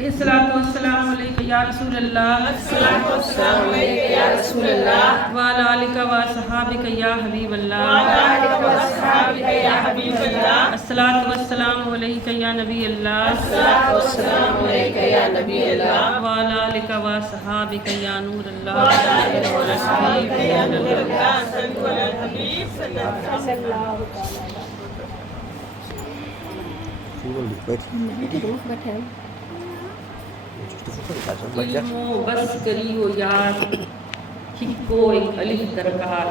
الصلاۃ والسلام علیک یا رسول اللہ، الصلاۃ والسلام علیک یا رسول اللہ، وعلی آلک و صحابک یا حبیب اللہ، وعلی آلک و صحابک یا حبیب اللہ، الصلاۃ والسلام علیک یا نبی اللہ، الصلاۃ والسلام علیک یا نبی اللہ، وعلی آلک و صحابک یا نور اللہ، وعلی آلک و صحابک یا نور اللہ، صلو علی الحبیب صلی اللہ علیہ وسلم۔ علم و بس کری و یار، ہکو ایک الف درکار۔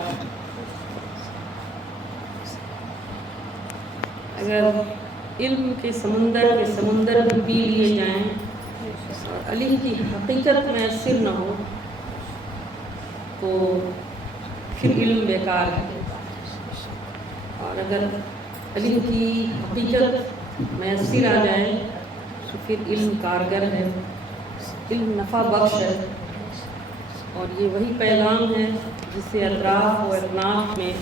اگر علم کے سمندر بھی پی لیے جائیں اور الف کی حقیقت میسر نہ ہو تو پھر علم بیکار ہے، اور اگر علم کی حقیقت میسر آ جائے تو پھر علم کارگر ہے، علم نفع بخش ہے۔ اور یہ وہی پیغام ہے جس سے اطراف و اکناف میں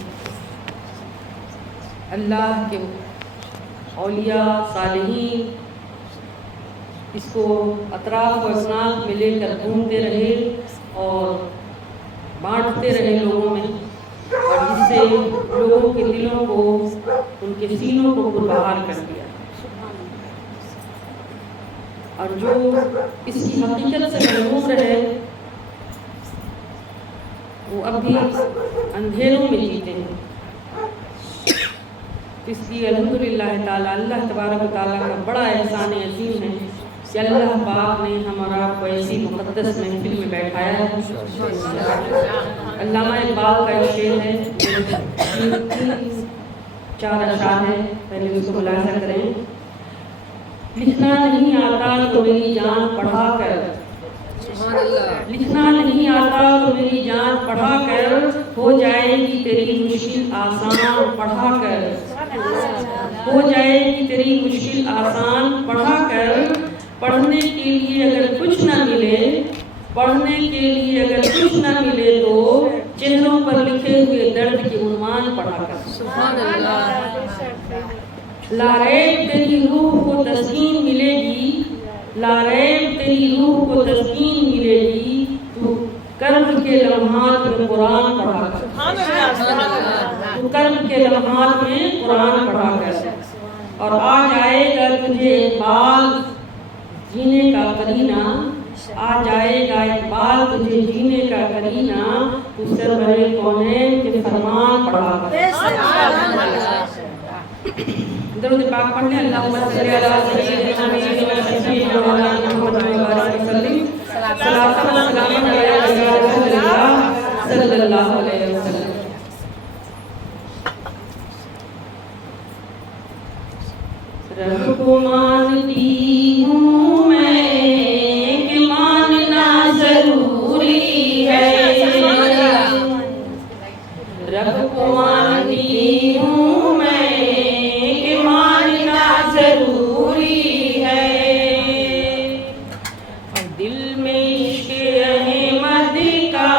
اللہ کے اولیاء صالحین اس کو اطراف و اکناف میں لے کر گھومتے رہے اور بانٹتے رہے لوگوں میں، اور جس سے لوگوں کے دلوں کو، ان کے سینوں کو پربہار کر دیا۔ اور جو اس کی حقیقت سے محروم رہے وہ اب بھی اندھیروں میں جیتے ہیں۔ اس لیے الحمدللہ تعالیٰ اللہ تبارک و تعالیٰ کا بڑا احسان عظیم ہے کہ اللہ پاک نے ہمارا کو ایسی مقدس محفل میں بیٹھایا ہے۔ علامہ اقبال کا ایک شعر ہے، چار اشعار ہیں، پہلے اس کو ملاحظہ کریں۔ لکھنا نہیں آتا تو میری جان پڑھا کر، لکھنا نہیں آتا تو میری جان پڑھا کر، ہو جائے گی تیری مشکل آسان پڑھا کر، ہو جائے گی تیری مشکل آسان پڑھا کر۔ پڑھنے کے لیے اگر کچھ نہ ملے، پڑھنے کے لیے اگر کچھ نہ ملے تو چہروں پر لکھے ہوئے درد کے عنوان پڑھا کر۔ سبحان اللہ۔ لا ریب تیری روح کو تسکین ملے گی، لا ریب تیری روح کو تسکین ملے گی، تو کرم کے لمحات میں قرآن پڑھا کر، تو کرم کے لمحات میں قرآن پڑھا کر، اور آ جائے گا تجھے اقبال جینے کا کرینہ، آ جائے گا اقبال تجھے جینے کا کرینہ، تو سرور کونین کے فرمان پڑھا کر۔ درود پاک پڑھ لیں۔ اللہم صلی علی سیدنا مولانا محمد وبارک وسلم، صلاۃ و سلام علی رسول اللہ صلی اللہ علیہ وسلم۔ رب کو مانتی ہوں میں کہ ماننا ضروری ہے، رب کو مانتی ہوں میں کہ ماننا ضروری ہے، اور دل میں عشق احمد کا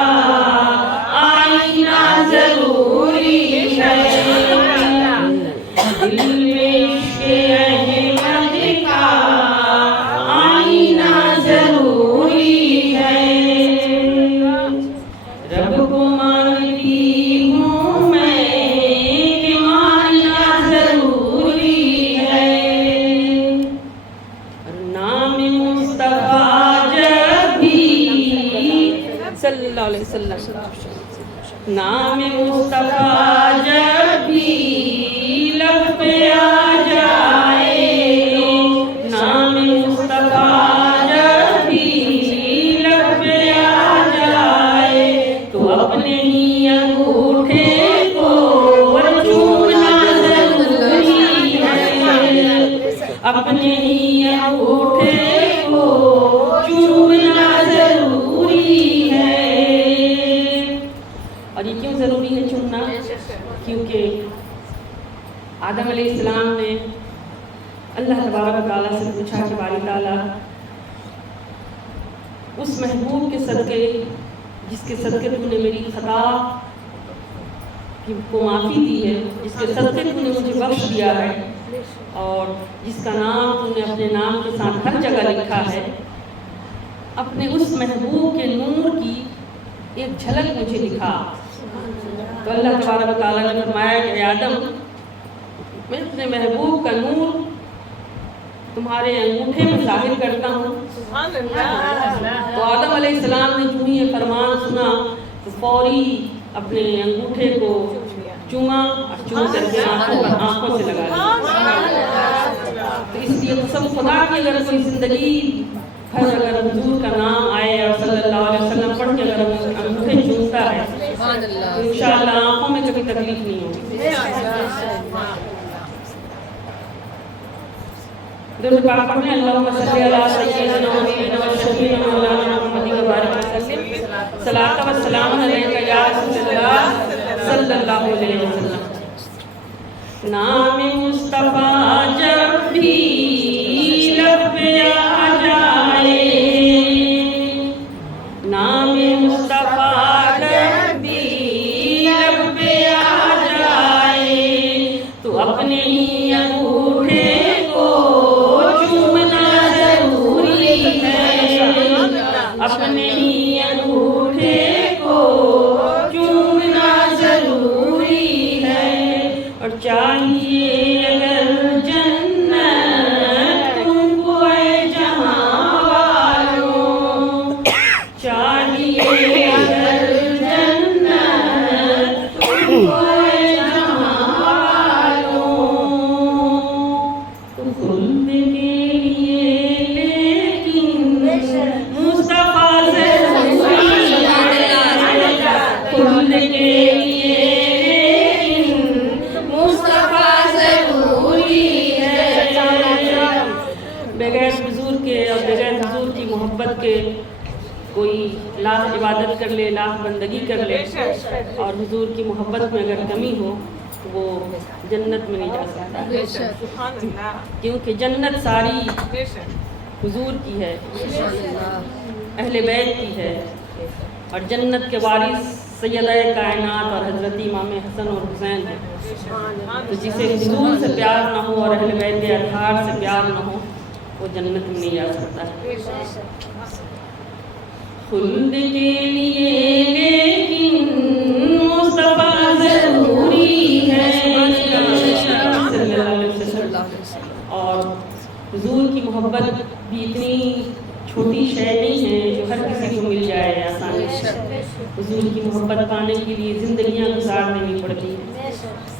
آئینہ ضروری ہے، دل میں عشق احمد کا آئینہ ضروری ہے، رب کو مانتی ہوں میں کہ ماننا ضروری ہے، اور نام مصطفیٰ جب بھی صلی اللہ علیہ وسلم، نام مصطفیٰ جب بھی لب پہ آ جائے، نام مصطفیٰ جب بھی لب پہ آ جائے، تو اپنے ہی انگوٹھے کو چومنا ضروری ہے، اپنے ہی انگوٹھے کو چومنا ضروری ہے۔ اور یہ کیوں ضروری ہے چومنا؟ کیونکہ آدم علیہ السلام نے اللہ تبارک و تعالیٰ سے پوچھا کہ باری تعالیٰ اس محبوب کے صدقے جس کے صدقے تو نے میری خطا کو معافی دی ہے، جس کے صدقے تو نے مجھے بخش دیا ہے، اور جس کا نام تم نے اپنے نام کے ساتھ ہر جگہ لکھا ہے، اپنے اس محبوب کے نور کی ایک جھلک مجھے دکھا۔ تو اللہ تبارک و تعالیٰ نے فرمایا کہ اے آدم، میں اپنے محبوب کا نور تمہارے انگوٹھے میں ظاہر کرتا ہوں۔ تو آدم علیہ السلام نے جو ہی یہ فرمان سنا تو فوری اپنے انگوٹھے کو چوما اور چوم کر کے آنکھوں سے لگا لیا۔ تو اس لیے قسم خدا کی اگر کوئی زندگی بھر اگر حضور کا نام آئے اور صلی اللہ علیہ وسلم پڑھ کے اگر انگوٹھے چومتا ہے تو انشاءاللہ آنکھوں میں کبھی تکلیف نہیں ہوگی۔ درود پاک پڑھیں، اللہم صلی علی سیدنا و نبینا و شفیعنا مولانا محمد و بارک وسلم، صلاۃ و سلام علیک یا رسول اللہ صلی اللہ علیہ وسلم۔ نام مصطفیٰ جب بھی لب پہ آ جائے، نام مصطفیٰ جب بھی لب پہ آ جائے تو اپنے ہی انگوٹھے اپنے ہی انگوٹھے کو چومنا ضروری ہے، اور چاہیے اگر جنت تم کو اے جہاں والوں، چاہیے اگر جنت تم کو اے جہاں والوں، تو خلد کے لیے لیکن بغیر حضور کے اور بغیر حضور کی محبت کے کوئی لاکھ عبادت کر لے، لاکھ بندگی کر لے، اور حضور کی محبت میں اگر کمی ہو تو وہ جنت میں نہیں جا سکتا، کیونکہ جنت ساری حضور کی ہے، اہل بیت کی ہے، اور جنت کے وارث سیدہ کائنات اور حضرت امام حسن اور حسین ہے۔ تو جسے حضور سے پیار نہ ہو اور اہل بیت اطہار سے پیار نہ ہو وہ جنت میں نہیں جا سکتا ہے۔ خلد کے لیے لیکن مصطفیٰ ضروری ہے، صلی اللہ علیہ وسلم، اور حضور کی محبت بھی اتنی چھوٹی شے نہیں ہے جو ہر کسی کو مل جائے آسانی سے۔ حضور کی محبت پانے کے لیے زندگیاں گزار دینی پڑتی ہیں،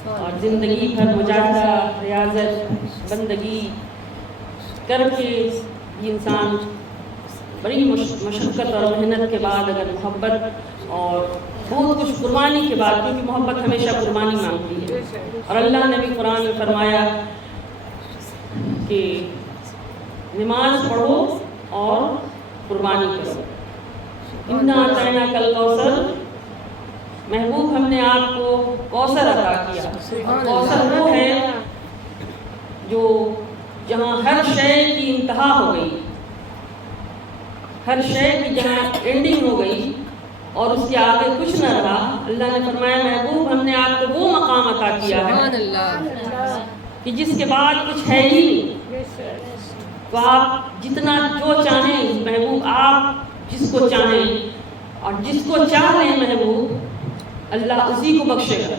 اور زندگی بھر مجاہدہ، ریاضت، بندگی کر کے یہ انسان بڑی مشقت اور محنت کے بعد اگر محبت اور بہت کچھ قربانی کے بعد، کیونکہ محبت ہمیشہ قربانی مانگتی ہے، اور اللہ نے بھی قرآن میں فرمایا کہ نماز پڑھو اور قربانی کرو۔ اِنَّا أَعْطَيْنَاكَ الْكَوْثَرَ، محبوب ہم نے آپ کو کوثر عطا کیا۔ کوثر وہ ہے جو جہاں ہر شے کی انتہا ہو گئی، ہر شے کی جہاں اینڈنگ ہو گئی اور اس کے آگے کچھ نہ رہا، اللہ نے فرمایا محبوب ہم نے آپ کو وہ مقام عطا کیا ہے کہ جس کے بعد کچھ ہے ہی نہیں۔ تو آپ جتنا جو چاہیں محبوب، آپ جس کو چاہیں اور جس کو چاہ لیں محبوب، اللہ اسی کو بخشے گا۔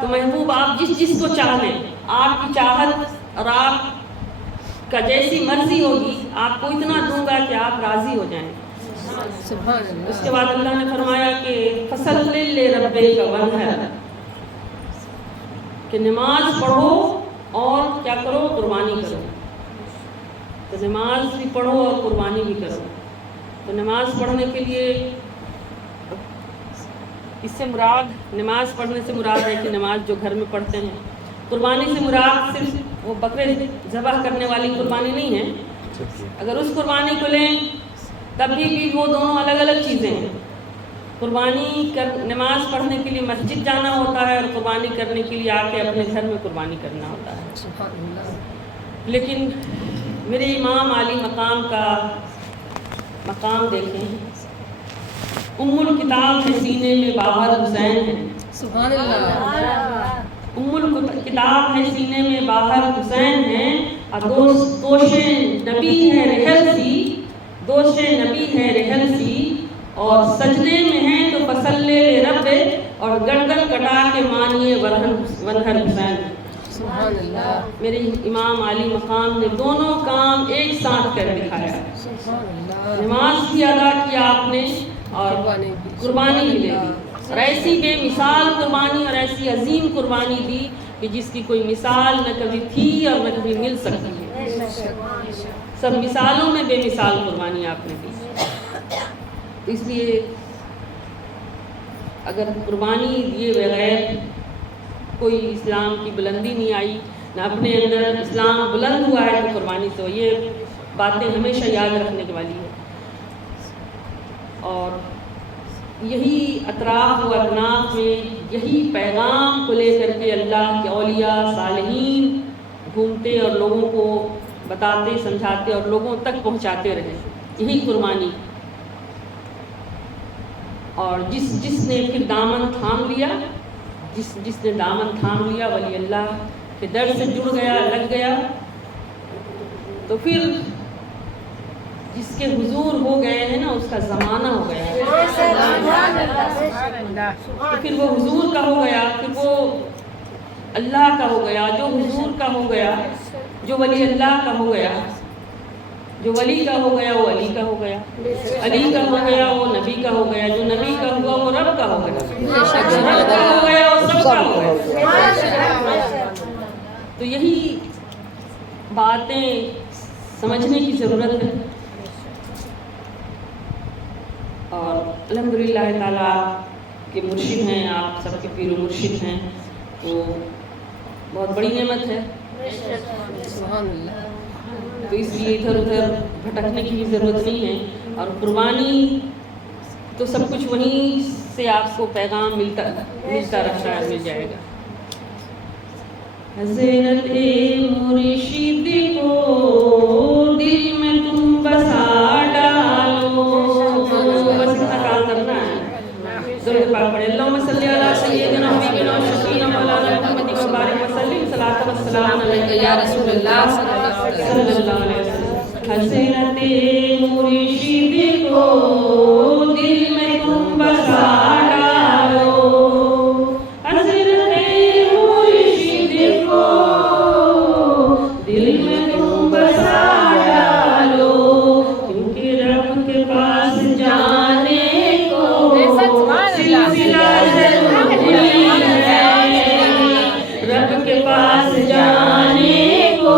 تو محبوب آپ جس کو چاہ لیں، آپ کی چاہت اور آپ کا جیسی مرضی ہوگی آپ کو اتنا دوں گا کہ آپ راضی ہو جائیں۔ اس کے بعد اللہ نے فرمایا کہ فَصَلِّ لِرَبِّكَ وَانْحَرْ، کہ نماز پڑھو اور کیا کرو؟ قربانی کرو۔ تو نماز بھی پڑھو اور قربانی بھی کرو۔ تو نماز پڑھنے کے لیے اس سے مراد، نماز پڑھنے سے مراد ہے کہ نماز جو گھر میں پڑھتے ہیں۔ قربانی سے مراد صرف وہ بکرے ذبح کرنے والی قربانی نہیں ہے۔ اگر اس قربانی کو لیں تب بھی وہ دونوں الگ الگ چیزیں ہیں۔ قربانی نماز پڑھنے کے لیے مسجد جانا ہوتا ہے، اور قربانی کرنے کے لیے آ کے اپنے گھر میں قربانی کرنا ہوتا ہے۔ لیکن میرے امام عالی مقام کا مقام دیکھیں، ام الکتاب کے سینے میں باہر حسین ہے۔ سبحان اللہ۔ کتاب ہے سینے میں باہر حسین ہیں اور دوش نبی ہے رحل سی، دوش نبی ہے رحل سی، اور سجدے میں ہیں تو فصلے رب، اور گردن کٹا کے مانیے ونہر حسین۔ سبحان اللہ، میرے امام علی مقام نے دونوں کام ایک ساتھ کر دکھایا، سبحان اللہ، نماز بھی ادا کیا آپ نے اور قربانی بھی لے دی، اور ایسی بے مثال قربانی اور ایسی عظیم قربانی دی کہ جس کی کوئی مثال نہ کبھی تھی اور نہ کبھی مل سکتی ہے۔ سب مثالوں میں بے مثال قربانی آپ نے دی۔ اس لیے اگر قربانی دیے بغیر کوئی اسلام کی بلندی نہیں آئی، نہ اپنے اندر اسلام بلند ہوا ہے تو قربانی سے یہ باتیں ہمیشہ یاد رکھنے کی والی ہے۔ اور یہی اطراف و اکناف میں یہی پیغام کو لے کر کے اللہ کے اولیاء صالحین گھومتے اور لوگوں کو بتاتے سمجھاتے اور لوگوں تک پہنچاتے رہے، یہی قربانی۔ اور جس نے پھر دامن تھام لیا، جس نے دامن تھام لیا ولی اللہ کے در سے جڑ گیا، لگ گیا، تو پھر جس کے حضور ہو گئے ہیں نا اس کا زمانہ ہو گیا، تو پھر وہ حضور کا ہو گیا، پھر وہ اللہ کا ہو گیا، جو حضور کا ہو گیا، جو ولی اللہ کا ہو گیا، جو ولی کا ہو گیا وہ علی کا ہو گیا، علی کا ہو گیا وہ نبی کا ہو گیا، جو نبی کا ہوا وہ رب کا ہو گیا، رب کا ہو گیا وہ سب کا ہو گیا۔ تو یہی باتیں سمجھنے کی ضرورت ہے، اور الحمدللہ تعالیٰ کے مرشد ہیں، آپ سب کے پیر و مرشد ہیں، تو بہت بڑی نعمت ہے۔ سبحان اللہ، تو اس لیے ادھر ادھر بھٹکنے کی بھی ضرورت نہیں ہے، اور قربانی تو سب کچھ وہیں سے آپ کو پیغام ملتا رہتا ہے، مل جائے گا۔ حضرت مرشد کو دل میں تم بسا ڈالو، بس اتنا کام کرنا ہے۔ درود پاک پڑھیں، اللہم صلی علی سیدنا حبیبنا و شفیعنا مولانا محمد وبارک وسلم، صلاۃ و سلام علیک یا رسول اللہ صلی اللہ علیہ وسلم۔ حضرت مرشد کو دل میں تم بسا ڈالو، حضرت مرشد کو دل میں تم بسا ڈالو، کیونکہ رب کے پاس جانے کو سلسلہ ضروری ہے، رب کے پاس جانے کو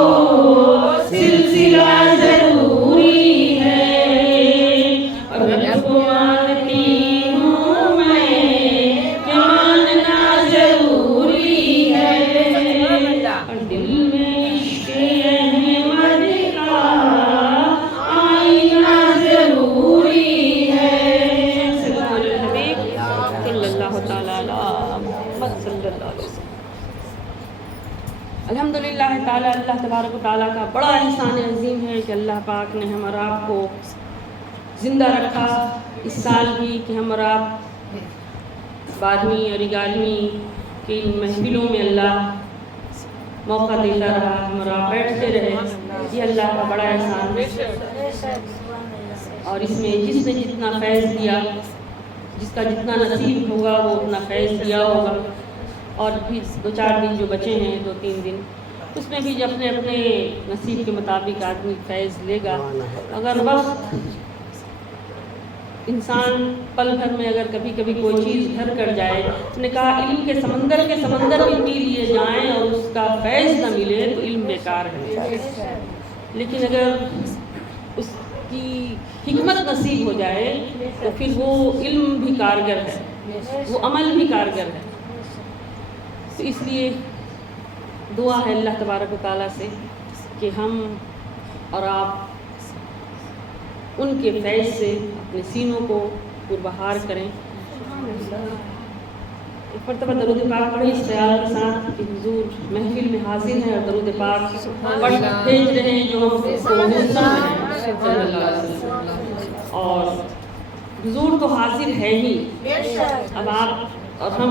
سلسلہ ضروری ہے، اور رب کو مانتی ہوں میں کہ ماننا ضروری ہے، اور دل میں عشق احمد کا آئینہ ضروری ہے۔ صلی اللہ علیہ حبیب صلی اللہ تعالیٰ علیہ محمد صلی اللہ علیہ وسلم۔ الحمدللہ تعالیٰ اللہ تبارک و تعالیٰ کا بڑا احسان عظیم ہے کہ اللہ پاک نے ہم اور آپ کو زندہ رکھا اس سال بھی، کہ ہم اور آپ 12ویں اور 11ویں کی ان محفلوں میں اللہ موقع دیتا رہا، ہم اور آپ بیٹھتے رہے، یہ اللہ کا بڑا احسان ہے۔ اور اس میں جس نے جتنا فیض دیا، جس کا جتنا نصیب ہوگا وہ اتنا فیض دیا ہوگا، اور پھر 2-4 دن جو بچے ہیں، 2-3 دن، اس میں بھی اپنے اپنے نصیب کے مطابق آدمی فیض لے گا۔ اگر وقت انسان پل بھر میں اگر کبھی کبھی کوئی چیز گھر کر جائے، اس نے کہا علم کے سمندر بھی پی لیے جائیں اور اس کا فیض نہ ملے تو علم بیکار ہے، لیکن اگر اس کی حکمت نصیب ہو جائے تو پھر وہ علم بھی کارگر ہے، وہ عمل بھی کارگر ہے۔ تو اس لیے دعا ہے اللہ تبارک و تعالیٰ سے کہ ہم اور آپ ان کے فیض سے اپنے سینوں کو پربہار کریں۔ ایک مرتبہ درود پاک پڑھی اس خیال کے ساتھ کہ حضور محفل میں حاضر ہیں اور درود پاک پڑھ بھیج رہے ہیں جو ہم کو سن رہے ہیں صلی اللہ علیہ وسلم، اور حضور تو حاضر ہے ہی، اب آپ اور ہم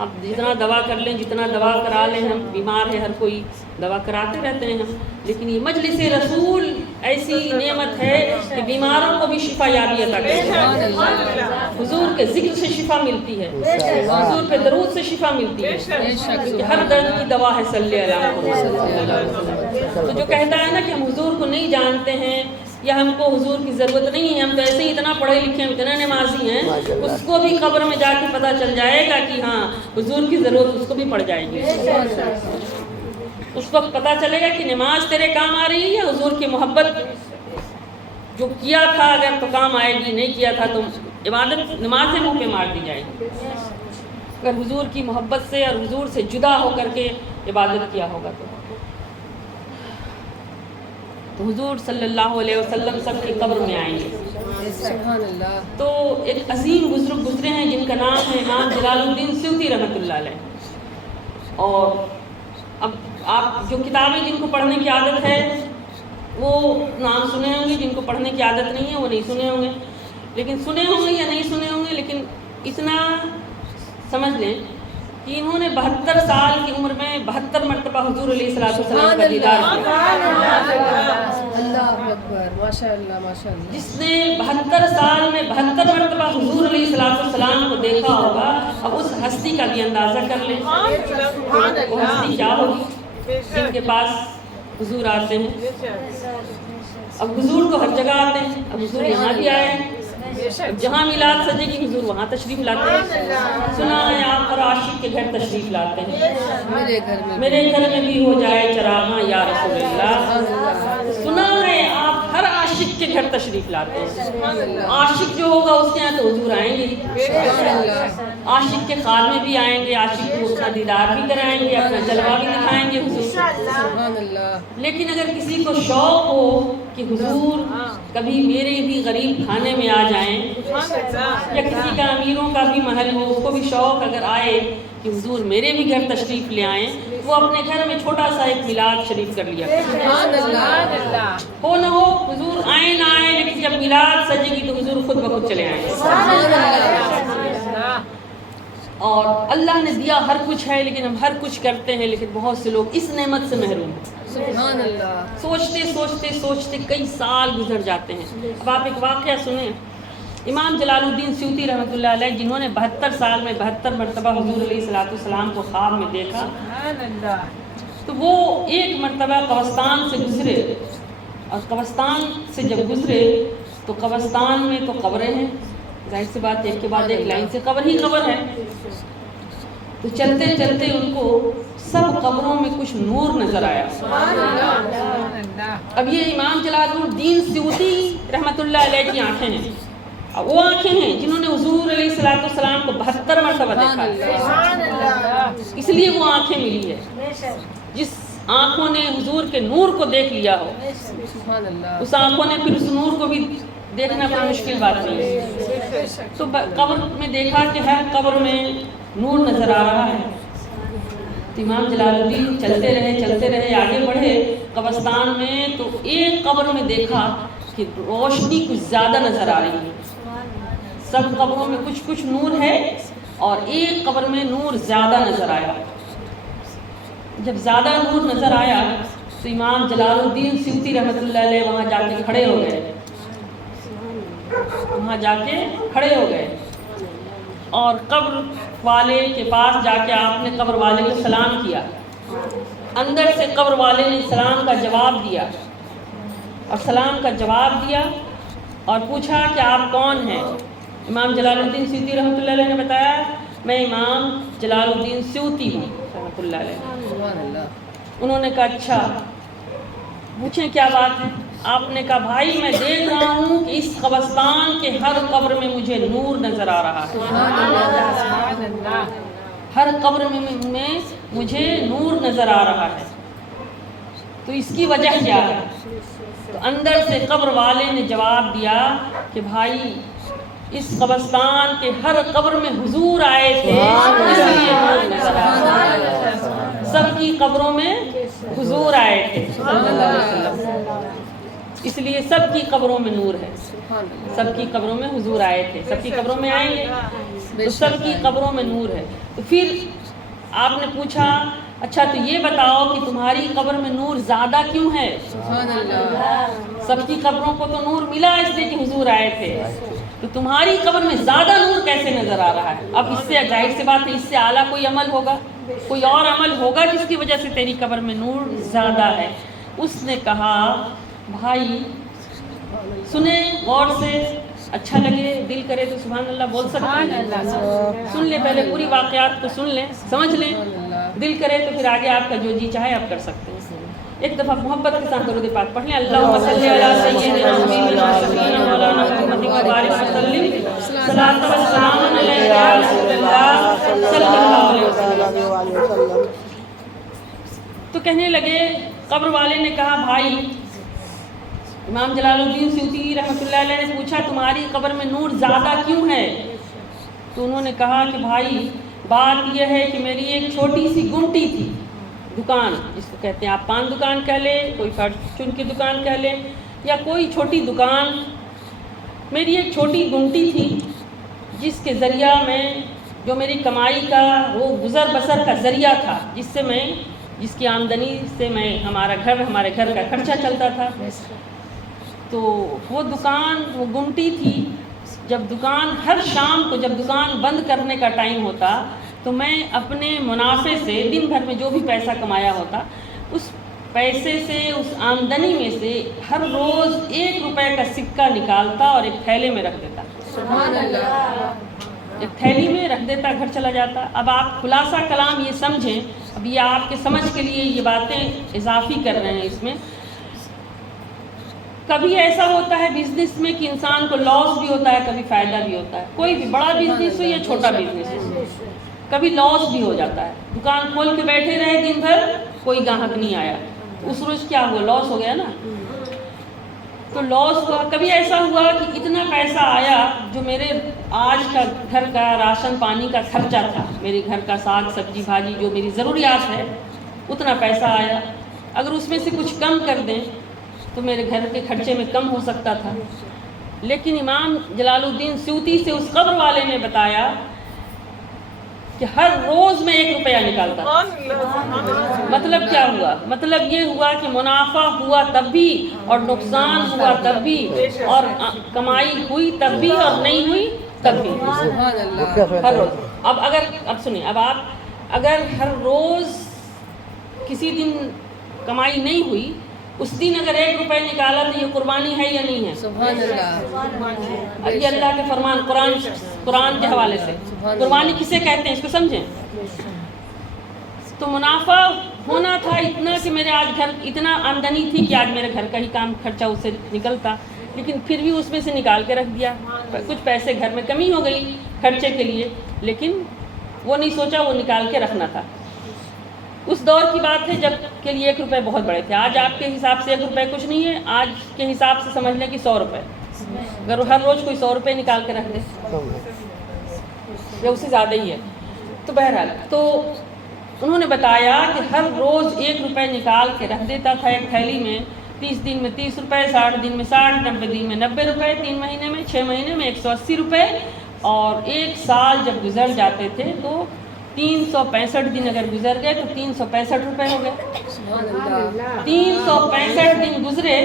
آپ جتنا دوا کر لیں، جتنا دوا کرا لیں، ہم بیمار ہے ہر کوئی دوا کراتے رہتے ہیں ہم، لیکن یہ مجلس رسول ایسی نعمت ہے کہ بیماروں کو بھی شفا یابی عطا کرتی ہے، حضور کے ذکر سے شفا ملتی ہے، حضور پہ درود سے شفا ملتی ہے، کیونکہ ہر درد کی دوا ہے صلی اللہ علیہ وسلم۔ تو جو کہتا ہے نا کہ ہم حضور کو نہیں جانتے ہیں یا ہم کو حضور کی ضرورت نہیں ہے، ہم تو ایسے ہی اتنا پڑھے لکھے ہیں، اتنا نمازی ہیں، اس کو بھی قبر میں جا کے پتہ چل جائے گا کہ ہاں حضور کی ضرورت اس کو بھی پڑ جائے گی۔ اس وقت پتہ چلے گا کہ نماز تیرے کام آ رہی ہے یا حضور کی محبت جو کیا تھا اگر تو کام آئے گی، نہیں کیا تھا تو عبادت نماز سے منہ پہ مار دی جائے گی۔ اگر حضور کی محبت سے اور حضور سے جدا ہو کر کے عبادت کیا ہوگا تو حضور صلی اللہ علیہ وسلم سب کی قبر میں آئیں گے۔ سبحان اللہ۔ تو ایک عظیم بزرگ گزرے ہیں جن کا نام ہے امام جلال الدین سیوطی رحمۃ اللہ علیہ، اور اب آپ جو کتابیں جن کو پڑھنے کی عادت ہے وہ نام سنے ہوں گے، جن کو پڑھنے کی عادت نہیں ہے وہ نہیں سنے ہوں گے، لیکن سنے ہوں گے یا نہیں سنے ہوں گے، لیکن اتنا سمجھ لیں کہ انہوں نے 72 سال کی عمر میں 72 مرتبہ حضور علیہ السلام کا دیدار کیا۔ اللہ اکبر، ماشاء اللہ ماشاء اللہ۔ جس نے 72 سال میں 72 مرتبہ حضور علیہ السلام کو دیکھا ہوگا، اب اس ہستی کا بھی اندازہ کر لیں وہ ہستی کیا ہوگی جن کے پاس حضور آتے ہیں۔ اب حضور تو ہر جگہ آتے ہیں، اب حضور یہاں بھی آئے ہیں، جہاں میلاد سجے گی حضور وہاں تشریف لاتے ہیں۔ سنا ہے آپ ہر عاشق کے گھر تشریف لاتے ہیں، میرے گھر میں بھی ہو جائے چراغاں یا رسول اللہ۔ سنا ہے آپ ہر عاشق کے گھر تشریف لاتے ہیں، عاشق جو ہوگا اس کے یہاں تو حضور آئیں گے، عاشق کے خال میں بھی آئیں گے، عاشق کو اپنا دیدار بھی کرائیں گے، اپنا جلوہ بھی دکھائیں گے حضور۔ لیکن اگر کسی کو شوق ہو کہ حضور کبھی میرے بھی غریب کھانے میں آ جائیں، یا کسی کا امیروں کا بھی محل ہو، اس کو بھی شوق اگر آئے کہ حضور میرے بھی گھر تشریف لے آئیں، وہ اپنے گھر میں چھوٹا سا ایک میلاد شریف کر لیا ہو نہ ہو، حضور آئیں نہ آئیں، لیکن جب میلاد سجے گی تو حضور خود بخود چلے آئیں گے۔ اور اللہ نے دیا ہر کچھ ہے، لیکن ہم ہر کچھ کرتے ہیں، لیکن بہت سے لوگ اس نعمت سے محروم ہیں۔ سبحان اللہ۔ سوچتے سوچتے سوچتے کئی سال گزر جاتے ہیں۔ اب آپ ایک واقعہ سنیں، امام جلال الدین سیوطی رحمۃ اللہ علیہ جنہوں نے 72 سال میں 72 مرتبہ حضور علیہ السلام کو خواب میں دیکھا، تو وہ ایک مرتبہ قبرستان سے گزرے، اور قبرستان سے جب گزرے تو قبرستان میں تو قبریں ہیں، ظاہر سی بات ایک کے بعد ایک لائن سے قبر ہی قبر ہے، تو چلتے چلتے ان کو سب قبروں میں کچھ نور نظر آیا۔ اب یہ امام جلال الدین سیوطی رحمۃ اللہ علیہ کی آنکھیں ہیں، وہ آنکھیں ہیں جنہوں نے حضور علیہ السلام کو 72 مرتبہ دیکھا، اس لیے وہ آنکھیں ملی ہے۔ جس آنکھوں نے حضور کے نور کو دیکھ لیا ہو، اس آنکھوں نے پھر اس نور کو بھی دیکھنا کوئی مشکل بات نہیں ہے۔ تو قبر میں دیکھا کہ ہر قبر میں نور نظر آ رہا ہے، تو امام جلال الدین چلتے رہے آگے بڑھے قبرستان میں، تو ایک قبر میں دیکھا کہ روشنی کچھ زیادہ نظر آ رہی ہے، سب قبروں میں کچھ کچھ نور ہے اور ایک قبر میں نور زیادہ نظر آیا۔ جب زیادہ نور نظر آیا تو امام جلال الدین سیوطی رحمۃ اللہ علیہ وہاں جا کے کھڑے ہو گئے، اور قبر والے کے پاس جا کے آپ نے قبر والے کو سلام کیا، اندر سے قبر والے نے سلام کا جواب دیا، اور سلام کا جواب دیا اور پوچھا کہ آپ کون ہیں؟ امام جلال الدین سیوطی رحمۃ اللہ علیہ نے بتایا میں امام جلال الدین سیوطی ہوں رحمۃ اللہ علیہ۔ انہوں نے کہا اچھا پوچھیں کیا بات ہے؟ آپ نے کہا بھائی میں دیکھ رہا ہوں کہ اس قبرستان کے ہر قبر میں مجھے نور نظر آ رہا ہے، ہر قبر میں مجھے نور نظر آ رہا ہے، تو اس کی وجہ کیا ہے؟ تو اندر سے قبر والے نے جواب دیا کہ بھائی اس قبرستان کے ہر قبر میں حضور آئے تھے، اس لیے نور نظر آ رہا ہے، سب کی قبروں میں حضور آئے تھے صلی اللہ علیہ وسلم، اس لیے سب کی قبروں میں نور ہے، سب کی قبروں میں حضور آئے تھے، سب کی قبروں میں آئیں گے۔ تو سب کی قبروں میں نور ہے. تو پھر آپ نے پوچھا اچھا تو یہ بتاؤ کہ تمہاری قبر میں نور زیادہ کیوں ہے؟ سبحان اللہ. سب کی قبروں کو تو نور ملا اس لیے کہ حضور آئے تھے، تو تمہاری قبر میں زیادہ نور کیسے نظر آ رہا ہے؟ اب اس سے ظاہر سی بات ہے اس سے اعلیٰ کوئی عمل ہوگا، کوئی اور عمل ہوگا جس کی وجہ سے تیری قبر میں نور زیادہ ہے. اس نے کہا بھائی سنیں غور سے، اچھا لگے دل کرے تو سبحان اللہ بول سکتے ہیں. سن لیں پہلے پوری واقعات کو سن لیں سمجھ لیں، دل کرے تو پھر آگے آپ کا جو جی چاہے آپ کر سکتے ہیں. ایک دفعہ محبت کے ساتھ درود پاک پڑھ لیں. اللہم صلی علی سیدنا حبیبنا شفیعنا مولانا محمد وبارک وسلم صلاۃ و سلام علیک یا رسول اللہ صلی اللہ علیہ وسلم. تو کہنے لگے قبر والے نے کہا بھائی، امام جلال الدین سیوطی رحمۃ اللہ علیہ نے پوچھا تمہاری قبر میں نور زیادہ کیوں ہے؟ تو انہوں نے کہا کہ بھائی بات یہ ہے کہ میری ایک چھوٹی سی گمٹی تھی، دکان جس کو کہتے ہیں آپ پان دکان کہہ لیں، کوئی فرچون کی دکان کہہ لیں، یا کوئی چھوٹی دکان. میری ایک چھوٹی گمٹی تھی جس کے ذریعہ میں جو میری کمائی کا وہ گزر بسر کا ذریعہ تھا، جس کی آمدنی سے میں ہمارے گھر کا خرچہ چلتا تھا. تو وہ دکان وہ گمٹی تھی. جب دکان ہر شام کو جب دکان بند کرنے کا ٹائم ہوتا تو میں اپنے منافع سے دن بھر میں جو بھی پیسہ کمایا ہوتا اس پیسے سے اس آمدنی میں سے ہر روز 1 روپے کا سکہ نکالتا اور ایک تھیلے میں رکھ دیتا. سبحان اللہ. ایک تھیلی میں رکھ دیتا، گھر چلا جاتا. اب آپ خلاصہ کلام یہ سمجھیں، اب یہ آپ کے سمجھ کے لیے یہ باتیں اضافی کر رہے ہیں. اس میں کبھی ایسا ہوتا ہے بزنس میں کہ انسان کو لاس بھی ہوتا ہے، کبھی فائدہ بھی ہوتا ہے. کوئی بھی بڑا بزنس ہو یا چھوٹا بزنس ہو، کبھی لاس بھی ہو جاتا ہے. دکان کھول کے بیٹھے رہے دن بھر، کوئی گاہک نہیں آیا، اس روز کیا ہوا؟ لاس ہو گیا نا. تو لاس ہوا. کبھی ایسا ہوا کہ اتنا پیسہ آیا جو میرے آج کا گھر کا راشن پانی کا خرچہ تھا، میرے گھر کا ساگ سبزی بھاجی جو میری ضروریات ہے اتنا پیسہ آیا. اگر اس میں سے کچھ کم کر دیں تو میرے گھر کے خرچے میں کم ہو سکتا تھا. لیکن امام جلال الدین سیوطی سے اس قبر والے نے بتایا کہ ہر روز میں 1 روپیہ نکالتا تھا. مطلب کیا ہوا؟ مطلب یہ ہوا کہ منافع ہوا تب بھی اور نقصان ہوا تب بھی، اور کمائی ہوئی تب بھی اور نہیں ہوئی تب بھی. سبحان اللہ. ہر روز. اب سنیں، اب آپ اگر ہر روز کسی دن کمائی نہیں ہوئی، اس دن اگر 1 روپے نکالا تو یہ قربانی ہے یا نہیں ہے؟ سبحان اللہ. یہ اللہ کے فرمان قرآن کے حوالے سے قربانی کسے کہتے ہیں اس کو سمجھیں. تو منافع ہونا تھا اتنا کہ میرے آج گھر اتنا آمدنی تھی کہ آج میرے گھر کا ہی کام خرچہ اس سے نکلتا، لیکن پھر بھی اس میں سے نکال کے رکھ دیا. کچھ پیسے گھر میں کمی ہو گئی خرچے کے لیے، لیکن وہ نہیں سوچا وہ نکال کے رکھنا تھا. اس دور کی بات ہے جب کے لیے 1 روپے بہت بڑے تھے. آج آپ کے حساب سے 1 روپے کچھ نہیں ہے. آج کے حساب سے سمجھ لیں کہ 100 روپے. اگر ہر روز کوئی 100 روپے نکال کے رکھ دے یا اس سے زیادہ ہی ہے. تو بہرحال تو انہوں نے بتایا کہ ہر روز 1 روپے نکال کے رکھ دیتا تھا ایک تھیلی میں. 30 دن میں 30 روپے، 60 دن میں 60، 90 دن میں 90 روپے، 3 مہینے میں 6 مہینے میں 180 روپے. اور 1 سال جب گزر جاتے تھے تو 365 دن اگر گزر گئے تو 365 روپے ہو گئے. 365 دن گزرے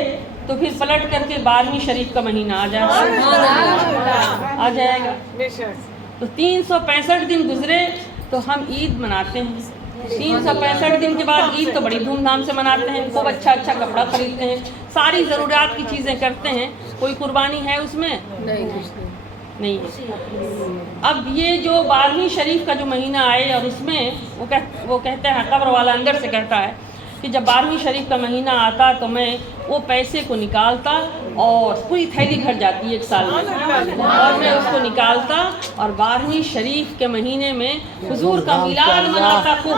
تو پھر پلٹ کر کے 12ویں شریف کا مہینہ آ جائے گا. تو 365 دن گزرے تو ہم عید مناتے ہیں. 365 دن کے بعد عید تو بڑی دھوم دھام سے مناتے ہیں، خوب اچھا اچھا کپڑا خریدتے ہیں، ساری ضروریات کی چیزیں کرتے ہیں. کوئی قربانی ہے اس میں؟ نہیں ہے. اب یہ جو 12ویں شریف کا جو مہینہ آئے اور اس میں وہ کہتے ہیں، قبر والا اندر سے کہتا ہے کہ جب 12ویں شریف کا مہینہ آتا تو میں وہ پیسے کو نکالتا اور پوری تھیلی بھر جاتی 1 سال میں، اور میں اس کو نکالتا اور 12ویں شریف کے مہینے میں حضور کا میلاد مناتا خوب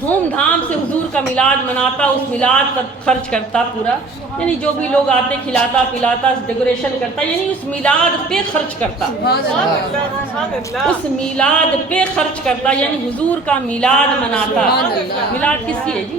دھوم دھام سے حضور کا میلاد مناتا. اس میلاد پر خرچ کرتا پورا، یعنی جو بھی لوگ آتے کھلاتا پلاتا ڈیکوریشن کرتا، یعنی اس میلاد پہ خرچ کرتا. اس میلاد پہ خرچ کرتا یعنی حضور کا میلاد مناتا. میلاد کس کی ہے جی؟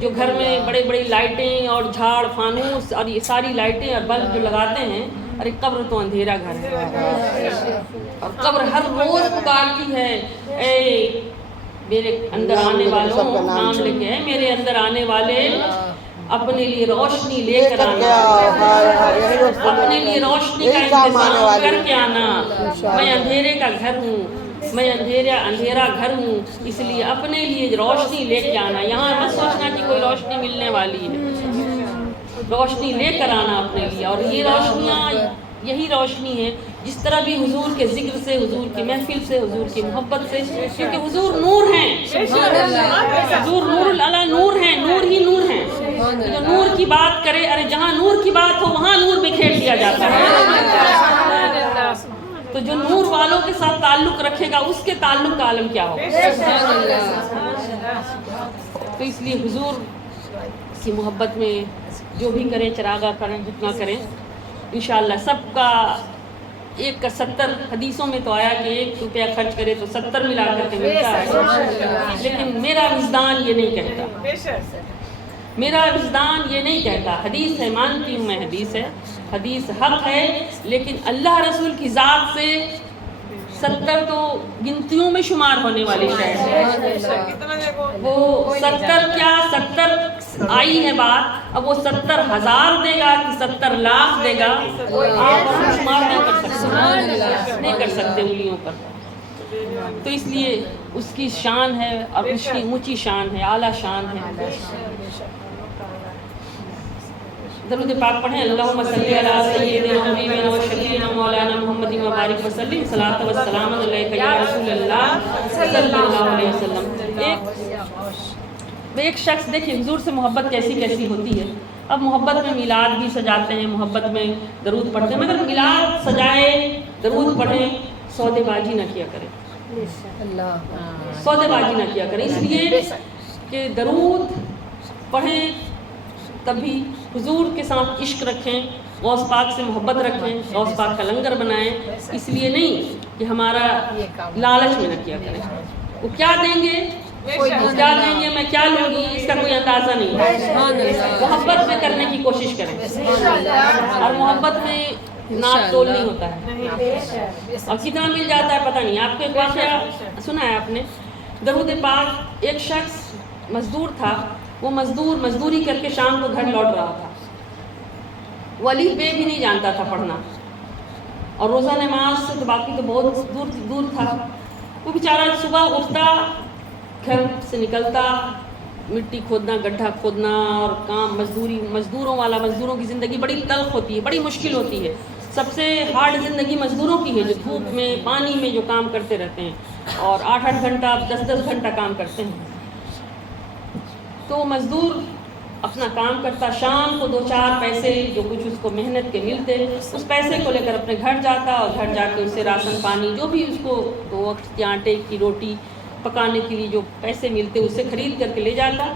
جو گھر میں بڑے بڑی لائٹیں اور جھاڑ فانوس اور یہ ساری لائٹیں اور بلب جو لگاتے ہیں، ارے قبر تو اندھیرا گھر ہے، اور قبر ہر روز پکارتی ہے، اے میرے اندر آنے والوں، نام لے کے، میرے اندر آنے والے اپنے لیے روشنی لے کر آنا، اپنے لیے روشنی کا انتظام کر کے آنا، میں اندھیرے کا گھر ہوں، میں اندھیرا گھر ہوں، اس لیے اپنے لیے روشنی لے کے آنا، یہاں مت سوچنا کہ کوئی روشنی ملنے والی ہے، روشنی لے کر آنا اپنے لیے، اور یہ روشنیاں یہی روشنی ہے جس طرح بھی حضور کے ذکر سے، حضور کی محفل سے، حضور کی محبت سے، کیونکہ حضور نور ہیں، حضور نور اللہ نور ہیں، نور ہی نور ہیں، جو نور کی بات کرے، ارے جہاں نور کی بات ہو وہاں نور بکھیر دیا جاتا ہے، تو جو نور والوں کے ساتھ تعلق رکھے گا اس کے تعلق کا عالم کیا ہوگا۔ تو اس لیے حضور کی محبت میں جو بھی کریں، چراغاں کریں، جتنا کریں، انشاءاللہ سب کا ایک کا 70 حدیثوں میں تو آیا کہ 1 روپیہ خرچ کرے تو 70 ملا کر کے ملتا ہے، لیکن میرا وجدان یہ نہیں کہتا، میرا وجدان یہ نہیں کہتا، حدیث ہے، مانتی ہوں میں حدیث ہے، حدیث حق ہے، لیکن اللہ رسول کی ذات سے 70 تو گنتیوں میں شمار ہونے والی شے ہے، وہ 70 کیا 70 آئی ہے بات، اب وہ 70,000 دے گا کہ 70 لاکھ دے گا، آپ شمار نہیں کر سکتے، نہیں کر سکتے انگلیوں پر، تو اس لیے اس کی شان ہے، اور اس کی اونچی شان ہے، اعلیٰ شان ہے۔ درود پاک پڑھیں، اللہم صلی علی سیدنا و حبیبنا و شفیعنا مولانا محمد و بارک وسلم، صلاۃ و السلام علیک یا رسول اللہ صلی اللہ علیہ وسلم۔ ایک شخص، دیکھیں حضور سے محبت کیسی کیسی ہوتی ہے، اب محبت میں میلاد بھی سجاتے ہیں، محبت میں درود پڑھتے ہیں، مگر میلاد سجائے، درود پڑھیں، سودے بازی نہ کیا کریں، سودے بازی نہ کیا کریں، اس لیے کہ درود پڑھیں تبھی حضور کے ساتھ عشق رکھیں، غوث پاک سے محبت رکھیں، غوث پاک کا لنگر بنائیں، اس لیے نہیں کہ ہمارا لالچ میں نہ کیا کریں، وہ کیا دیں گے، وہ کیا دیں گے، میں کیا لوں گی، اس کا کوئی اندازہ نہیں ہے، محبت میں کرنے کی کوشش کریں، اور محبت میں ناپ تول نہیں ہوتا ہے، اور کتنا مل جاتا ہے پتہ نہیں۔ آپ کو ایک واقعہ سنا ہے آپ نے، درود پاک، ایک شخص مزدور تھا، وہ مزدوری کر کے شام کو گھر لوٹ رہا تھا، وہ الف بے بھی نہیں جانتا تھا پڑھنا، اور روزہ نماز سے تو باقی تو بہت دور تھا، وہ بیچارہ صبح اٹھتا، گھر سے نکلتا، مٹی کھودنا، گڈھا کھودنا اور کام، مزدوروں کی زندگی بڑی تلخ ہوتی ہے، بڑی مشکل ہوتی ہے، سب سے ہارڈ زندگی مزدوروں کی ہے، جو دھوپ میں پانی میں جو کام کرتے رہتے ہیں اور 8-8 گھنٹہ 10-10 گھنٹہ کام کرتے ہیں، تو مزدور اپنا کام کرتا، شام کو 2-4 پیسے جو کچھ اس کو محنت کے ملتے، اس پیسے کو لے کر اپنے گھر جاتا، اور گھر جا کے اس سے راشن پانی جو بھی اس کو 2 وقت کے آٹے کی روٹی پکانے کے لیے جو پیسے ملتے اسے خرید کر کے لے جاتا،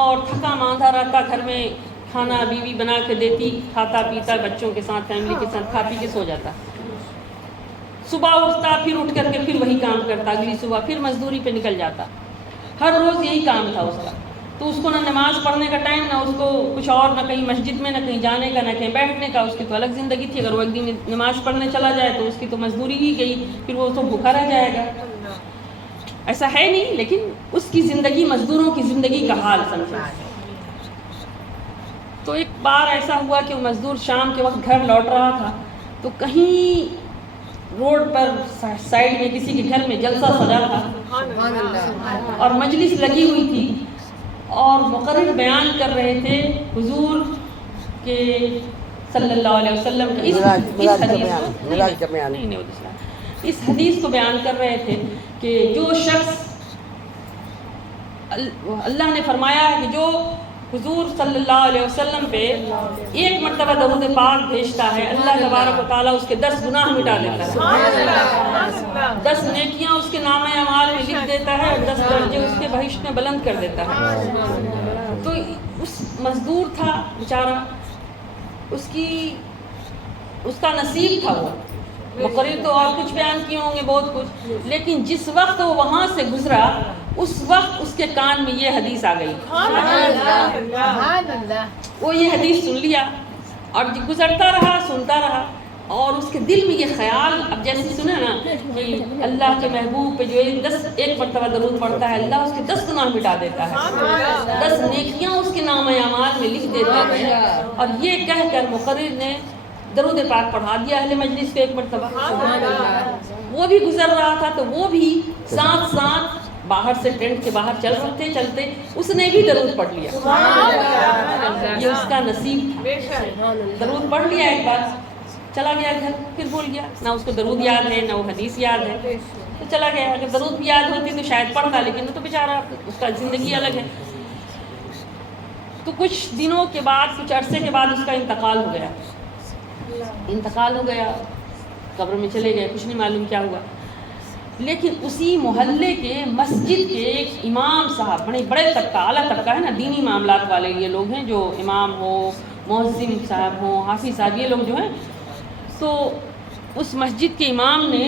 اور تھکا ماندھا رہتا، گھر میں کھانا بیوی بنا کے دیتی، کھاتا پیتا بچوں کے ساتھ، فیملی کے ساتھ کھا پی کے سو جاتا، صبح اٹھتا، پھر اٹھ کر کے پھر وہی کام کرتا، اگلی صبح پھر مزدوری پہ نکل جاتا، ہر روز یہی کام تھا اس کا، تو اس کو نہ نماز پڑھنے کا ٹائم، نہ اس کو کچھ اور، نہ کہیں مسجد میں، نہ کہیں جانے کا، نہ کہیں بیٹھنے کا، اس کی تو الگ زندگی تھی، اگر وہ ایک دن نماز پڑھنے چلا جائے تو اس کی تو مزدوری ہی گئی، پھر وہ تو بھوکا رہ جائے گا، ایسا ہے نہیں، لیکن اس کی زندگی مزدوروں کی زندگی کا حال سمجھے۔ تو ایک بار ایسا ہوا کہ وہ مزدور شام کے وقت گھر لوٹ رہا تھا، تو کہیں روڈ پر سائڈ میں کسی کے گھر میں جلسہ سجا تھا اور مجلس لگی ہوئی تھی، اور مقرر بیان کر رہے تھے حضور کے صلی اللہ علیہ وسلم کی اس حدیث کو بیان کر رہے تھے کہ جو شخص، اللہ نے فرمایا کہ جو حضور صلی اللہ علیہ وسلم پہ 1 مرتبہ درود پاک بھیجتا ہے، اللہ تبارک و تعالیٰ اس کے 10 گناہ مٹا دیتا ہے، 10 نیکیاں اس کے نام اعمال میں لکھ دیتا ہے، اور 10 درجے اس کے بہشت میں بلند کر دیتا ہے۔ تو اس مزدور تھا بیچارہ، اس کا نصیب تھا، وہ مقرر تو اور کچھ بیان کیے ہوں گے بہت کچھ، لیکن جس وقت وہ وہاں سے گزرا اس وقت اس کے کان میں یہ حدیث آ گئی. سبحان اللہ. وہ یہ حدیث سن لیا اور گزرتا رہا سنتا رہا، اور اس کے دل میں یہ خیال، اب جیسے سنا نا کہ اللہ کے محبوب پہ جو ایک مرتبہ درود پڑھتا ہے اللہ اس کے 10 گناہ مٹا دیتا ہے، 10 نیکیاں اس کے نام اعمال میں لکھ دیتا ہے. اور یہ کہہ کر مقرر نے درود پاک پڑھا دیا اہل مجلس کو ایک مرتبہ. وہ بھی گزر رہا تھا تو وہ بھی ساتھ ساتھ باہر سے ٹینٹ کے باہر چلتے چلتے اس نے بھی درود پڑھ لیا. یہ اس کا نصیب تھا. درود پڑھ لیا ایک بار، چلا گیا گھر، پھر بھول گیا، نہ اس کو درود یاد ہے نہ وہ حدیث یاد ہے، تو چلا گیا. اگر درود بھی یاد ہوتی تو شاید پڑھتا، لیکن وہ تو بیچارہ اس کا زندگی الگ ہے. تو کچھ دنوں کے بعد، کچھ عرصے کے بعد اس کا انتقال ہو گیا. قبر میں چلے گئے، کچھ نہیں معلوم کیا ہوا. لیکن اسی محلے کے مسجد کے ایک امام صاحب، بڑے طبقہ، اعلیٰ طبقہ ہے نا، دینی معاملات والے یہ لوگ ہیں جو امام ہو، مؤذن صاحب ہوں، حافظ صاحب، یہ لوگ جو ہیں، تو اس مسجد کے امام نے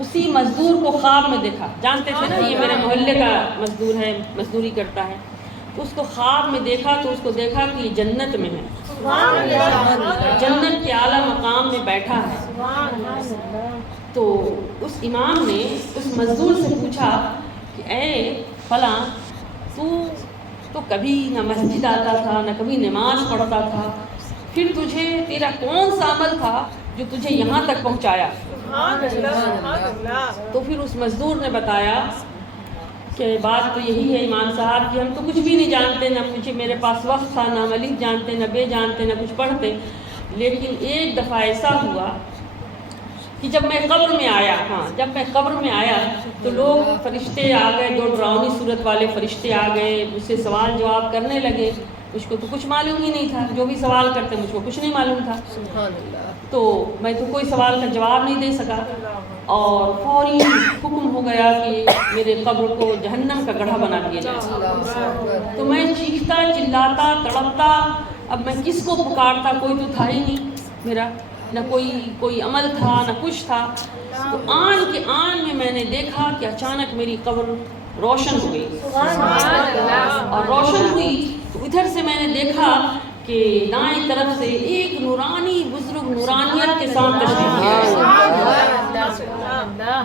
اسی مزدور کو خواب میں دیکھا. جانتے تھے نا یہ میرے محلے کا مزدور ہے، مزدوری کرتا ہے. تو اس کو خواب میں دیکھا تو اس کو دیکھا کہ یہ جنت میں ہے، جنت کے اعلیٰ مقام میں بیٹھا ہے. تو اس امام نے اس مزدور سے پوچھا کہ اے فلاں، تو کبھی نہ مسجد آتا تھا نہ کبھی نماز پڑھتا تھا، پھر تیرا کون سا عمل تھا جو تجھے یہاں تک پہنچایا؟ تو پھر اس مزدور نے بتایا کہ بات تو یہی ہے امام صاحب کہ ہم تو کچھ بھی نہیں جانتے، نہ مجھے میرے پاس وقت تھا، نہ ملک جانتے، نہ بے جانتے، نہ کچھ پڑھتے. لیکن ایک دفعہ ایسا ہوا کہ جب میں قبر میں آیا تو لوگ، فرشتے آ گئے، 2 ڈراؤنی صورت والے فرشتے آ گئے، مجھ سے سوال جواب کرنے لگے. مجھ کو تو کچھ معلوم ہی نہیں تھا، جو بھی سوال کرتے مجھ کو کچھ نہیں معلوم تھا. تو میں تو کوئی سوال کا جواب نہیں دے سکا، اور فوری حکم ہو گیا کہ میرے قبر کو جہنم کا گڑھا بنا دیا جائے. تو میں چیختا چلاتا تڑپتا، اب میں کس کو پکارتا، کوئی تو تھا ہی نہیں میرا، نہ کوئی عمل تھا نہ کچھ تھا. تو آن کے آن میں نے دیکھا کہ اچانک میری قبر روشن ہو گئی، اور روشن ہوئی تو ادھر سے میں نے دیکھا کہ دائیں طرف سے ایک نورانی بزرگ نورانیت کے ساتھ تشریف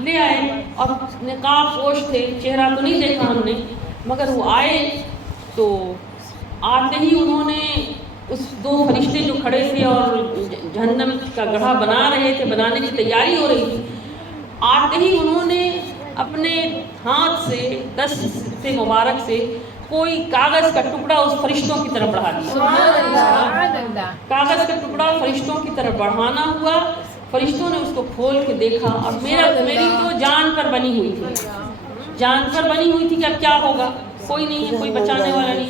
لے آئے، اور نقاب پوش تھے، چہرہ تو نہیں دیکھا ہم نے، مگر وہ آئے. تو آتے ہی انہوں نے اس 2 فرشتے جو کھڑے تھے اور جہنم کا گڑھا بنا رہے تھے، بنانے کی تیاری ہو رہی تھی، آتے ہی انہوں نے اپنے ہاتھ سے دست مبارک سے کوئی کاغذ کا ٹکڑا اس فرشتوں کی طرف بڑھا دیا. کاغذ کا ٹکڑا فرشتوں کی طرف بڑھانا ہوا. فرشتوں نے اس کو کھول کے دیکھا، اور میری تو جان پر بنی ہوئی تھی کہ اب کیا ہوگا، کوئی نہیں ہے، کوئی بچانے والا نہیں.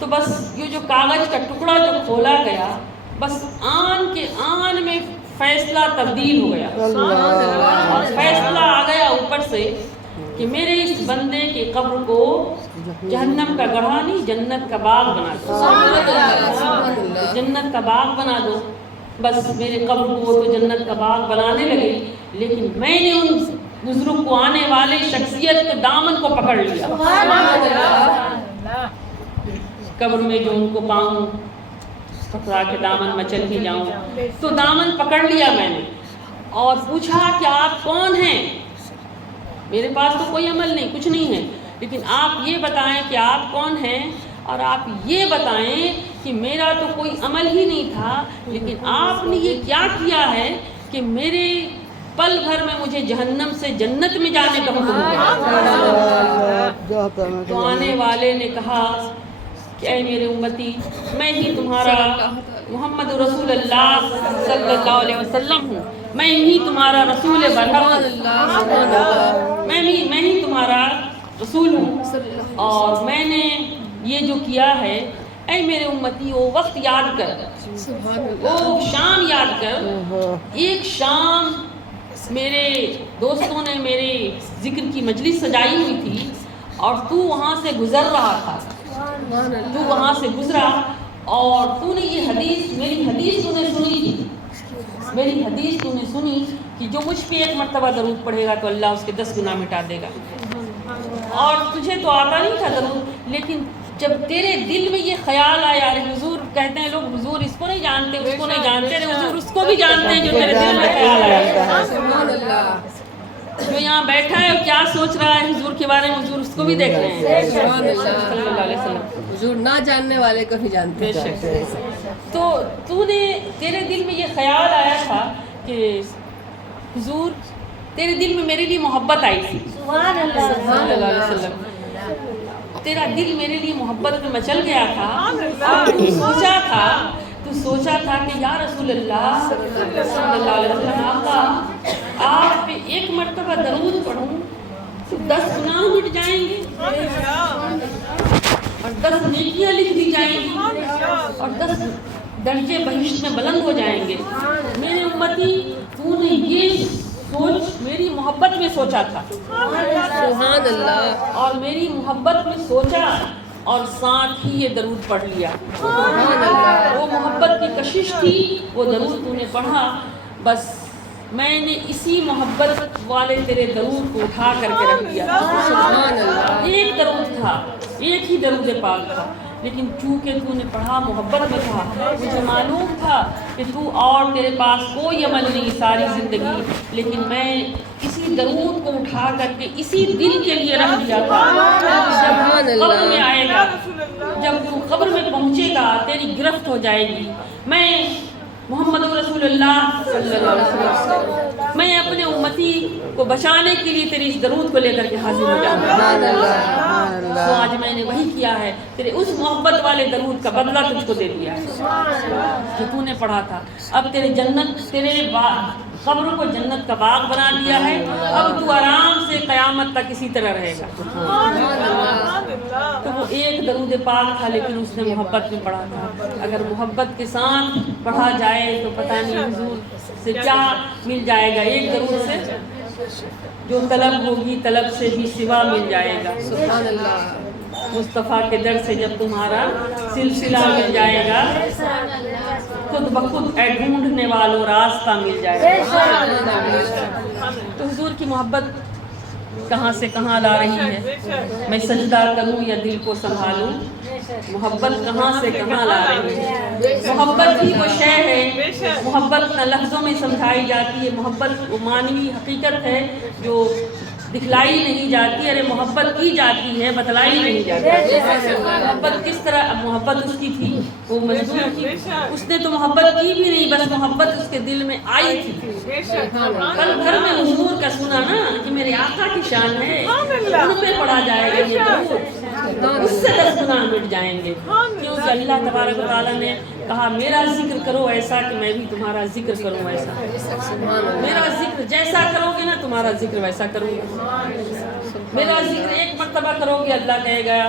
تو بس یہ جو کاغذ کا ٹکڑا جو کھولا گیا، بس آن کے آن میں فیصلہ تبدیل ہو گیا، اور فیصلہ آ گیا اوپر سے کہ میرے اس بندے کے قبر کو جہنم کا گڑھا نہیں، جنت کا باغ بنا دو، جنت کا باغ بنا دو. بس میرے قبر کو تو جنت کا باغ بنانے لگے، لیکن میں نے ان بزرگ کو آنے والے شخصیت کے دامن کو پکڑ لیا. قبر میں جو ان کو پاؤں، پکڑا کے دامن مچل ہی جاؤں، تو دامن پکڑ لیا میں نے اور پوچھا کہ آپ کون ہیں؟ میرے پاس تو کوئی عمل نہیں، کچھ نہیں ہے، لیکن آپ یہ بتائیں کہ آپ کون ہیں، اور آپ یہ بتائیں کہ میرا تو کوئی عمل ہی نہیں تھا، لیکن آپ نے یہ کیا کیا ہے کہ میرے پل بھر میں مجھے جہنم سے جنت میں جانے کا حکم ہوا. تو آنے والے نے کہا کہ اے میرے امتی، میں ہی تمہارا محمد رسول اللہ صلی اللہ علیہ وسلم ہوں، میں ہی تمہارا رسول برحق ہوں، میں ہی تمہارا رسول ہوں، اور میں نے یہ جو کیا ہے، اے میرے امتی، وہ وقت یاد کر، وہ شام یاد کر. ایک شام میرے دوستوں نے میرے ذکر کی مجلس سجائی ہوئی تھی، اور تو وہاں سے گزر رہا تھا، تو وہاں سے گزرا، اور تو نے یہ حدیث، میری حدیث تو نے سنی تھی، میری حدیث تو نے سنی کہ جو مجھ پہ 1 مرتبہ درود پڑھے گا تو اللہ اس کے 10 گناہ مٹا دے گا. اور تجھے تو آتا نہیں تھا درود، لیکن جب تیرے دل میں یہ خیال آیا، ارے حضور کہتے ہیں لوگ حضور اس کو نہیں جانتے اس کو نہیں جانتے، ارے حضور اس کو بھی جانتے ہیں جو تیرے دل میں خیال آیا، سبحان اللہ، جو یہاں بیٹھا ہے اور کیا سوچ رہا ہے حضور کے بارے میں، حضور اس کو بھی دیکھ رہے ہیں سبحان اللہ، صلی اللہ علیہ وسلم۔ حضور نہ جاننے والے کو بھی جانتے بے ہیں۔ شک۔ تو نے تیرے دل میں یہ خیال آیا تھا کہ حضور تیرے دل میں میرے لیے محبت آئی تھی صلی اللہ علیہ وسلم، تیرا دل میرے لیے محبت میں مچل گیا تھا، اور تو سوچا تھا کہ یا رسول اللہ صلی اللہ علیہ وسلم، آقا آپ پہ ایک مرتبہ درود پڑھوں تو 10 گناہ مٹ جائیں گے اور 10 نیکیاں لکھ دی جائیں گی اور 10 درجے بہشت میں بلند ہو جائیں گے۔ میرے امتی، تو نے یہ سوچ میری محبت میں سوچا تھا، سبحان اللہ، اور میری محبت میں سوچا اور ساتھ ہی یہ درود پڑھ لیا۔ وہ محبت کی کشش تھی، وہ درود تو نے پڑھا، بس میں نے اسی محبت والے تیرے درود کو اٹھا کر کے رکھ دیا۔ سبحان اللہ، ایک درود تھا، ایک ہی درود پاک تھا، لیکن چونکہ تو نے پڑھا محبت میں تھا، مجھے معلوم تھا کہ تو اور تیرے پاس کوئی عمل نہیں ساری زندگی، لیکن میں اسی درود کو اٹھا کر کے اسی دل کے لیے رکھ دیا تھا۔ جب قبر میں آئے گا، جب تو قبر میں پہنچے گا، تیری گرفت ہو جائے گی، میں محمد رسول اللہ صلی اللہ علیہ وسلم، میں اپنے امتی کو بچانے کے لیے تیری اس درود کو لے کر کے حاضر ہو جاؤں گا۔ تو آج میں نے وہی کیا ہے، تیرے اس محبت والے درود کا بدلہ تجھ کو دے دیا ہے جو تو نے پڑھا تھا۔ اب تیرے قبر کو جنت کا باغ بنا دیا ہے، اب تو آرام سے قیامت تک اسی طرح رہے گا۔ تو وہ ایک درود پاک تھا، لیکن اس نے محبت میں پڑھا تھا۔ اگر محبت کے ساتھ پڑھا جائے تو پتہ نہیں حضور سے کیا مل جائے گا۔ ایک درود سے جو طلب ہوگی طلب سے بھی سوا مل جائے گا۔ سبحان اللہ، مصطفیٰ کے در سے جب تمہارا سلسلہ مل جائے گا، خود بخود اے ڈھونڈنے والوں راستہ مل جائے گا۔ تو حضور کی محبت کہاں سے کہاں لا رہی ہے، میں سجدہ کروں یا دل کو سنبھالوں، محبت کہاں سے کہاں لا رہی ہے۔ محبت ہی وہ شے ہے، محبت نہ لفظوں میں سمجھائی جاتی ہے، محبت وہ معنوی حقیقت ہے جو دکھلائی نہیں جاتی، ارے محبت کی جاتی ہے بتلائی نہیں جاتی۔ محبت کس طرح، محبت اس کی تھی، وہ مجبور تھی، اس نے تو محبت کی بھی نہیں، بس محبت اس کے دل میں آئی تھی۔ کل گھر میں حضور کا سنا نا کہ میرے آقا کی شان ہے، ان پہ پڑھا جائے گا یہ درود، اس سے 10 گناہ مٹ جائیں گے، کیونکہ اللہ تبارک و تعالیٰ نے کہا میرا ذکر کرو ایسا کہ میں بھی تمہارا ذکر کروں ایسا، میرا ذکر جیسا کرو گے نا تمہارا ذکر ویسا کروں گا۔ میرا ذکر ایک مرتبہ کرو گے، اللہ کہے گا،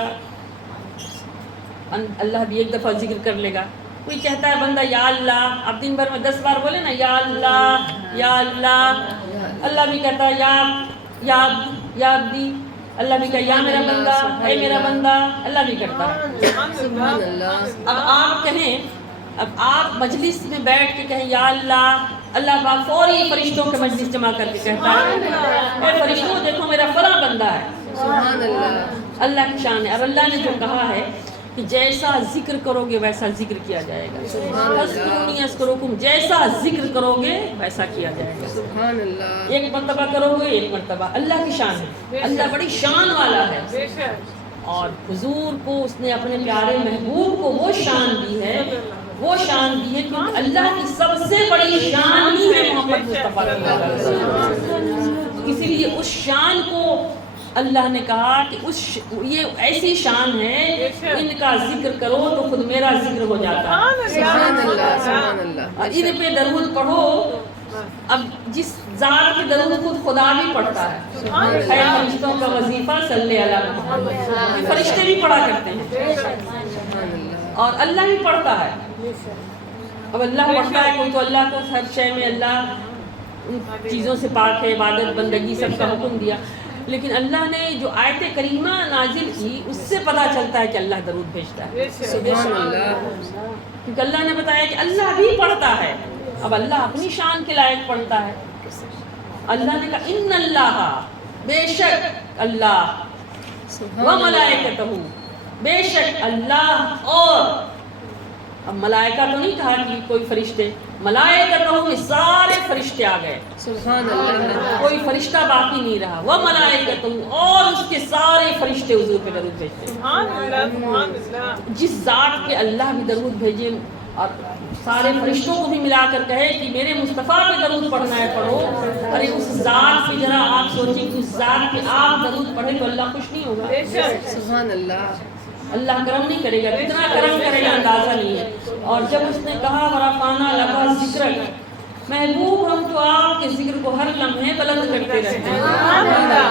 اللہ بھی ایک دفعہ ذکر کر لے گا۔ کوئی کہتا ہے بندہ یا اللہ، اب دن بھر میں 10 بار بولے نا یا اللہ یا اللہ، اللہ بھی کہتا ہے یا عبدی، اللہ بھی کہا یا میرا بندہ، اے میرا بندہ، اللہ بھی کرتا ہے۔ سبحان اللہ، اب آپ کہیں، اب آپ مجلس میں بیٹھ کے کہیں یا اللہ، اللہ پاک فوری فرشتوں کے مجلس جمع کر کے کہتا ہے اے فرشتوں دیکھو میرا فلاں بندہ ہے۔ سبحان اللہ، اللہ کی شان ہے۔ اب اللہ نے جو کہا ہے کہ جیسا ذکر کرو گے ویسا ذکر کیا جائے گا، اذکرونی اذکرکم، جیسا ذکر کرو گے ویسا کیا جائے گا۔ سبحان اللہ، ایک مرتبہ کرو گے ایک مرتبہ، اللہ کی شان ہے، اللہ بڑی شان والا ہے، اور حضور کو اس نے اپنے پیارے محبوب کو وہ شان دی ہے، وہ شان دی ہے کیونکہ اللہ کی سب سے بڑی شان ہی ہے محمد مصطفیٰ صلی اللہ علیہ وسلم۔ اسی لیے اس شان کو اللہ نے کہا کہ یہ ایسی شان ہے، ان کا ذکر کرو تو خود میرا ذکر ہو جاتا ہے۔ سبحان اللہ، سبحان اللہ، اور ان پہ درود پڑھو۔ اب جس ذات کے درود خود خدا بھی پڑھتا ہے، اے فرشتوں کا وظیفہ صلی علی محمد، یہ فرشتے بھی پڑھا کرتے ہیں اور اللہ بھی پڑھتا ہے۔ اب اللہ پڑھتا ہے، کوئی تو اللہ کو ہر شے میں اللہ ان چیزوں سے پاک ہے، عبادت بندگی سب کا حکم دیا، لیکن اللہ نے جو آیت کریمہ نازل کی اس سے پتہ چلتا ہے کہ اللہ درود بھیجتا ہے، سبحان اللہ، کیونکہ اللہ نے بتایا کہ اللہ بھی پڑھتا ہے۔ اب اللہ اپنی شان کے لائق پڑھتا ہے۔ اللہ نے کہا ان اللہ، بے شک اللہ، وملائکتہ، بے شک اللہ اور، اب ملائکہ تو نہیں کہا کہ کوئی فرشتے، ملائکتہ میں سارے فرشتے آ گئے، سبحان اللہ، کوئی فرشتہ باقی نہیں رہا، وملائکتہ اور اس کے سارے فرشتے حضور پہ درود بھیجتے ہیں۔ سبحان اللہ، سبحان اللہ۔ جس ذات کے اللہ بھی درود بھیجے اور سارے فرشتوں کو بھی ملا کر کہے کہ میرے مصطفیٰ پہ درود پڑھنا ہے پڑھو، ارے اس ذات کی ذرا آپ سوچیں کہ اس ذات پہ آپ درود پڑھیں تو اللہ خوش نہیں ہوگا؟ بے شک سبحان اللہ، اللہ کرم نہیں کرے گا، کتنا کرم کرے گا اندازہ نہیں ہے۔ اور جب اس نے کہا ورفعنا لک ذکرک، محبوب ہم تو آپ کے ذکر کو ہر لمحے بلند کرتے رہتے ہیں، سبحان اللہ،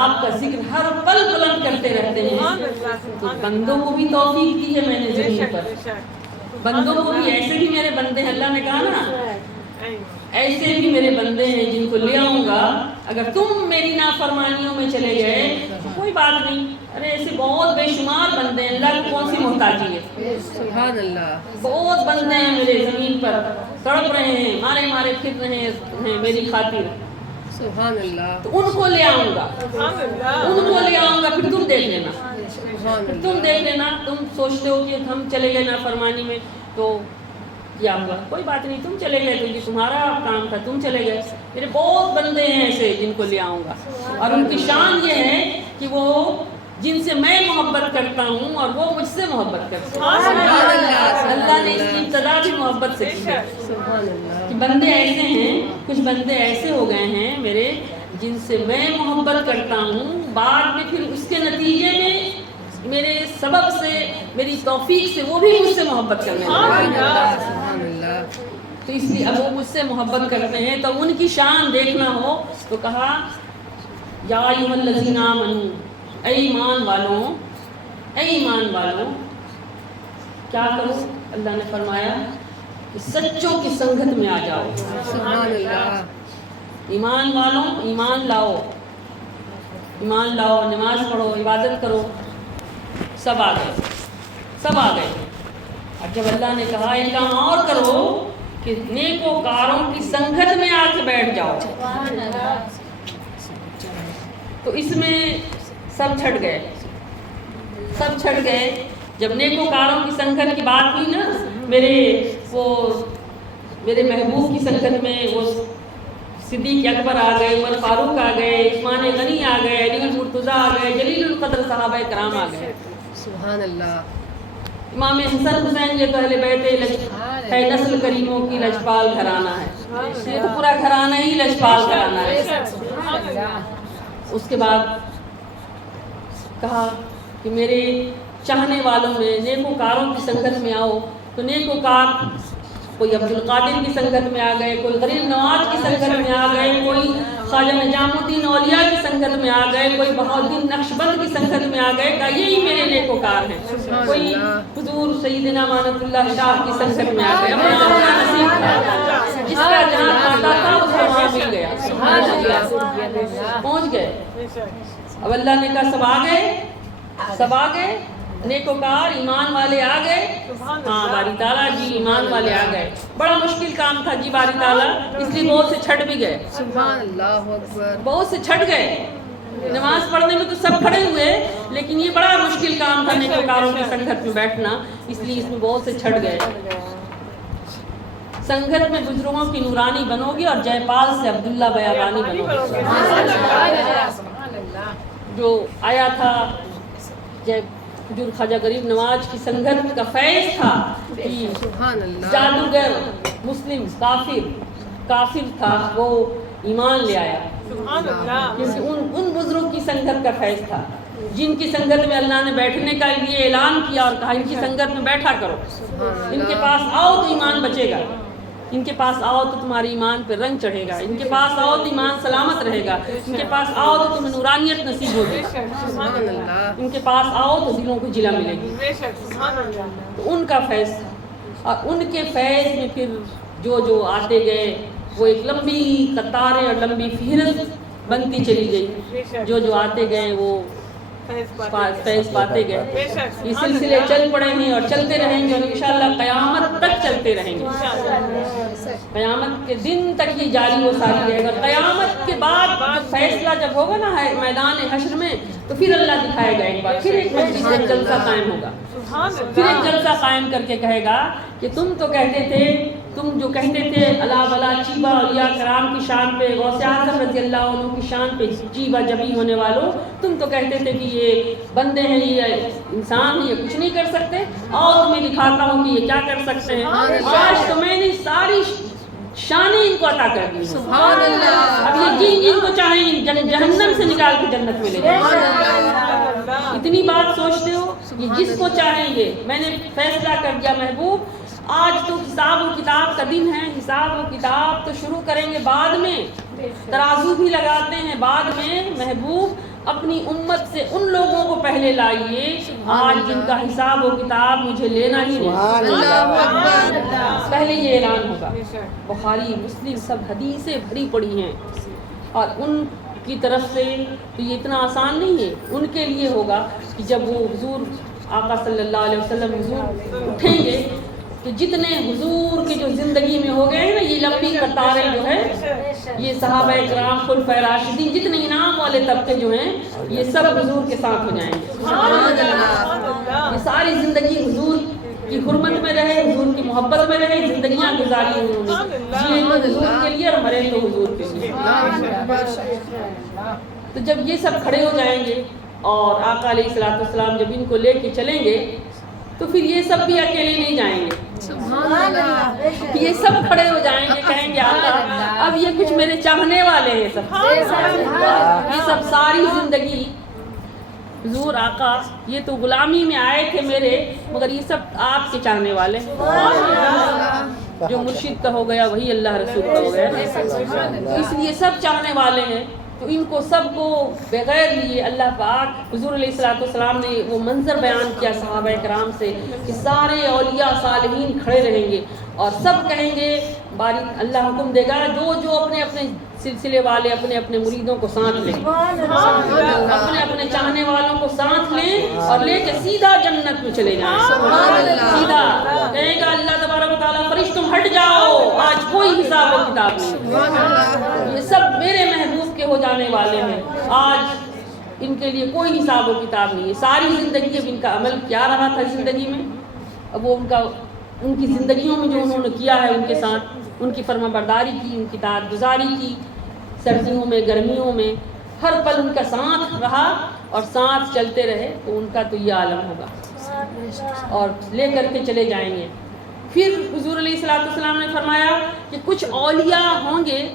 آپ کا ذکر ہر پل بلند کرتے رہتے ہیں۔ سبحان اللہ، تو سبحان بندوں کو بھی توفیق دی ہے میں نے اللہ۔ بے زمین شک، پر، بے شک، بندوں کو بھی ایسے بھی میرے بندے ہیں، اللہ نے کہا نا آمین۔ ایسے بھی میرے بندے ہیں جن کو لے آؤں گا، اگر تم میری نافرمانیوں میں چلے گئے تو کوئی بات نہیں، ارے ایسے بہت بے شمار بندے ہیں، اللہ کو کون سی محتاجی ہے، سبحان اللہ، بہت بندے ہیں میرے زمین پر تڑپ رہے ہیں، مارے مارے پھر رہے ہیں میری خاطر، سبحان اللہ، تو ان کو لے آؤں گا، سبحان اللہ، ان کو لے آؤں گا، پھر تم دیکھ لینا، سبحان پھر اللہ، تم دیکھ لینا، تم سوچتے ہو کہ ہم چلے گئے نافرمانی میں تو کیا ہوا، کوئی بات نہیں، تم چلے گئے تو یہ تمہارا کام تھا، تم چلے گئے، میرے بہت بندے ہیں ایسے جن کو لے آؤں گا، اور ان کی شان یہ ہے کہ وہ جن سے میں محبت کرتا ہوں اور وہ مجھ سے محبت کرتے ہیں۔ سبحان اللہ، اللہ نے اس کی ابتدا بھی محبت سے کی ہے سبحان اللہ، کہ بندے ایسے ہیں، کچھ بندے ایسے ہو گئے ہیں میرے جن سے میں محبت کرتا ہوں، بعد میں پھر اس کے نتیجے میں میرے سبب سے، میری توفیق سے وہ بھی مجھ سے محبت کرنے لگے۔ سبحان اللہ، سبحان اللہ، تو اس لیے اب وہ مجھ سے محبت کرتے ہیں تو ان کی شان دیکھنا ہو تو کہا یا ایھا الذین آمنوا، اے ایمان والوں، اے ایمان والوں، کیا کرو؟ اللہ نے فرمایا کہ سچوں کی سنگت میں آ جاؤ، سبحان اللہ، ایمان والوں ایمان لاؤ، ایمان لاؤ، نماز پڑھو، عبادت کرو، سب آ گئے، سب آ گئے۔ اور جب اللہ نے کہا ایک کام اور کرو کہ نیکوکاروں کی سنگت میں آ کے بیٹھ جاؤ، تو اس میں سب چھٹ گئے، سب چھٹ گئے۔ جب نیکوکاروں کی سنگت کی بات ہوئی نا، میرے محبوب کی سنگت میں وہ صدیق اکبر آ گئے، عمر فاروق آ گئے، عثمان غنی آ گئے، علی المرتضیٰ آ گئے، جلیل القدر صحابہ کرام آ گئے، سبحان اللہ، امام حسن حسین یہ تو اہل بیت ہے، نسل کریموں کی لجپال گھرانہ ہے، یہ تو پورا گھرانہ ہی لجپال گھرانہ ہے۔ اس کے بعد کہا کہ میرے چاہنے والوں میں نیکوکاروں کی سنگت میں آؤ، تو نیکوکار کوئی عبد القادر کی سنگت میں آ گئے، کوئی غریب نواز کی سنگت میں آ گئے، کوئی خواجہ نظام الدین اولیاء کی سنگت میں آ گئے، کوئی بہاؤالدین نقشبند کی سنگت میں آ گئے، کہ یہی میرے نیکوکار ہیں، کوئی حضور سیدنا امانت اللہ شاہ کی سنگت میں آ گئے، اپنا اپنا نصیب تھا، جس کا جہاں آتا تھا اس کو وہاں مل گیا، سبحان اللہ، پہنچ گئے۔ اب اللہ نے کہا سب آ گئے، سب آ گئے، نیکوکار ایمان والے آ گئے، ہاں باری تعالیٰ جی ایمان والے آ گئے، بڑا مشکل کام تھا جی باری تعالیٰ، اس لیے بہت سے چھٹ بھی گئے، سبحان اللہ اکبر، بہت سے چھٹ گئے، نماز پڑھنے میں تو سب کھڑے ہوئے، لیکن یہ بڑا مشکل کام تھا نیکوکاروں کی سنگت میں بیٹھنا، اس لیے اس میں بہت سے چھٹ گئے۔ سنگت میں بزرگوں کی نورانی بنو گی اور جے پال سے عبداللہ بیابانی بنو گی، جو آیا تھا حضور خواجہ غریب نواز کی سنگت کا فیض تھا کہ سبحان اللہ، جادوگر مسلم کافر تھا، وہ ایمان لے آیا، سبحان اللہ، کیونکہ ان بزرگ کی سنگت کا فیض تھا جن کی سنگت میں اللہ نے بیٹھنے کا لیے اعلان کیا اور کہا ان کی سنگت میں بیٹھا کرو، ان کے پاس آؤ تو ایمان بچے گا، ان کے پاس آؤ تو تمہاری ایمان پہ رنگ چڑھے گا، ان کے پاس آؤ تو ایمان سلامت رہے گا، ان کے پاس آؤ تو تمہیں نورانیت نصیب ہوگی، سبحان اللہ، ان کے پاس آؤ تو دلوں کو جلا ملے گی، بے شک، سبحان اللہ، تو ان کا فیض تھا، اور ان کے فیض میں پھر جو آتے گئے وہ ایک لمبی قطاریں اور لمبی فہرست بنتی چلی گئی، جو آتے گئے وہ فیض پاتے گئے، یہ سلسلے چل پڑے ہیں اور چلتے رہیں گے اور انشاءاللہ قیامت تک چلتے چلتے رہیں گے، قیامت کے دن تک یہ جاری و ساری رہے گا۔ قیامت کے بعد جب فیصلہ جب ہوگا نا میدان حشر میں، تو پھر اللہ دکھائے گا ایک بار، پھر ایک مجلس ایک جلسہ قائم ہوگا، پھر ایک جلسہ قائم کر کے کہے گا کہ تم تو کہتے تھے، تم جو کہتے تھے اللہ بلا چیبا اولیاء کرام کی شان پہ، غوث اعظم رضی اللہ عنہ کی شان پہ چیبا جبی ہونے والوں، تم تو کہتے تھے کہ یہ بندے ہیں، یہ انسان ہیں، یہ کچھ نہیں کر سکتے، اور تمہیں دکھاتا ہوں کہ یہ کیا کر سکتے ہیں۔ آج تو میں نے ساری شانیں ان کو عطا کر دی، سبحان اللہ۔ اب یہ جن کو چاہیں جہنم سے نکال کے جنت میں لے جائیں۔ اتنی بات سوچتے ہو، یہ جس کو چاہیں گے، میں نے فیصلہ کر دیا محبوب، آج تو حساب و کتاب کا دن ہے، حساب و کتاب تو شروع کریں گے بعد میں، ترازو بھی لگاتے ہیں بعد میں، محبوب اپنی امت سے ان لوگوں کو پہلے لائیے آج جن کا حساب و کتاب مجھے لینا ہی نہیں، پہلے یہ اعلان ہوگا۔ بخاری مسلم سب حدیثیں بھری پڑی ہیں، اور ان کی طرف سے تو یہ اتنا آسان نہیں ہے، ان کے لیے ہوگا کہ جب وہ حضور آقا صلی اللہ علیہ وسلم حضور اٹھیں گے، تو جتنے حضور کے جو زندگی میں ہو گئے ہیں نا، یہ لمبی قطاریں جو ہے، یہ صحابہ کرام خلفائے راشدین، جتنے انعام والے طبقے جو ہیں، یہ سب حضور کے ساتھ ہو جائیں گے۔ یہ ساری زندگی حضور کی حرمت میں رہے، حضور کی محبت میں رہے، زندگیاں گزاری انہوں نے، جیے تو حضور کے لیے اور مرے تو حضور کے لیے۔ تو جب یہ سب کھڑے ہو جائیں گے اور آقا علیہ الصلوۃ والسلام جب ان کو لے کے چلیں گے، تو پھر یہ سب بھی اکیلے نہیں جائیں گے، یہ سب کھڑے ہو جائیں گے، کہیں گے آقا اب یہ کچھ میرے چاہنے والے ہیں، سب یہ سب ساری زندگی حضور آقا یہ تو غلامی میں آئے تھے میرے، مگر یہ سب آپ کے چاہنے والے ہیں، جو مرشد کا ہو گیا وہی اللہ رسول کا ہو گیا، تو اس لیے سب چاہنے والے ہیں۔ تو ان کو سب کو بغیر لیے اللہ پاک حضور علیہ الصلوۃ والسلام نے وہ منظر بیان کیا صحابہ کرام سے کہ سارے اولیاء صالحین کھڑے رہیں گے اور سب کہیں گے، باری اللہ حکم دے گا جو جو اپنے اپنے سلسلے والے اپنے اپنے مریدوں کو ساتھ لیں، اپنے اپنے چاہنے والوں کو ساتھ لیں اور لے کے سیدھا جنت میں چلے جائیں، سیدھا کہے گا اللہ تبارک و تعالیٰ فرشتوں ہٹ جاؤ، آج کوئی حساب و کتاب نہیں، یہ سب میرے محبوب کے ہو جانے والے ہیں، آج ان کے لیے کوئی حساب و کتاب نہیں ہے۔ ساری زندگی اب ان کا عمل کیا رہا تھا زندگی میں، اب وہ ان کی زندگیوں میں جو انہوں نے کیا ہے ان کے ساتھ، ان کی فرما برداری کی، ان کی اطاعت گزاری کی، سردیوں میں گرمیوں میں ہر پل ان کا ساتھ رہا اور ساتھ چلتے رہے، تو ان کا تو یہ عالم ہوگا اور لے کر کے چلے جائیں گے۔ پھر حضور علیہ الصلوۃ والسلام نے فرمایا کہ کچھ اولیاء ہوں گے،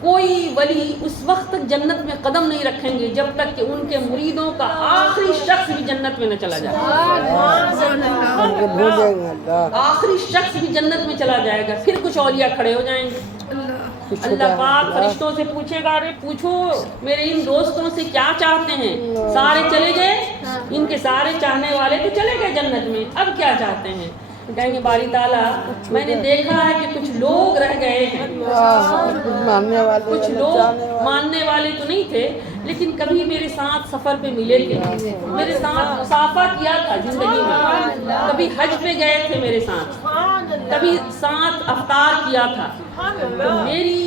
کوئی ولی اس وقت تک جنت میں قدم نہیں رکھیں گے جب تک کہ ان کے مریدوں کا آخری شخص بھی جنت میں نہ چلا جائے، آخری شخص بھی جنت میں چلا جائے گا، پھر کچھ اولیاء کھڑے ہو جائیں گے، اللہ پاک فرشتوں سے پوچھے گا ارے پوچھو میرے ان دوستوں سے کیا چاہتے ہیں، سارے چلے گئے، ان کے سارے چاہنے والے تو چلے گئے جنت میں، اب کیا چاہتے ہیں؟ کہیں گے باری تعالیٰ میں نے دیکھا ہے کہ کچھ لوگ رہ گئے ہیں، کچھ لوگ ماننے والے تو نہیں تھے لیکن کبھی میرے ساتھ سفر پہ ملے تھے، میرے ساتھ مسافہ کیا تھا زندگی میں، کبھی حج پہ گئے تھے میرے ساتھ، کبھی ساتھ افطار کیا تھا، تو میری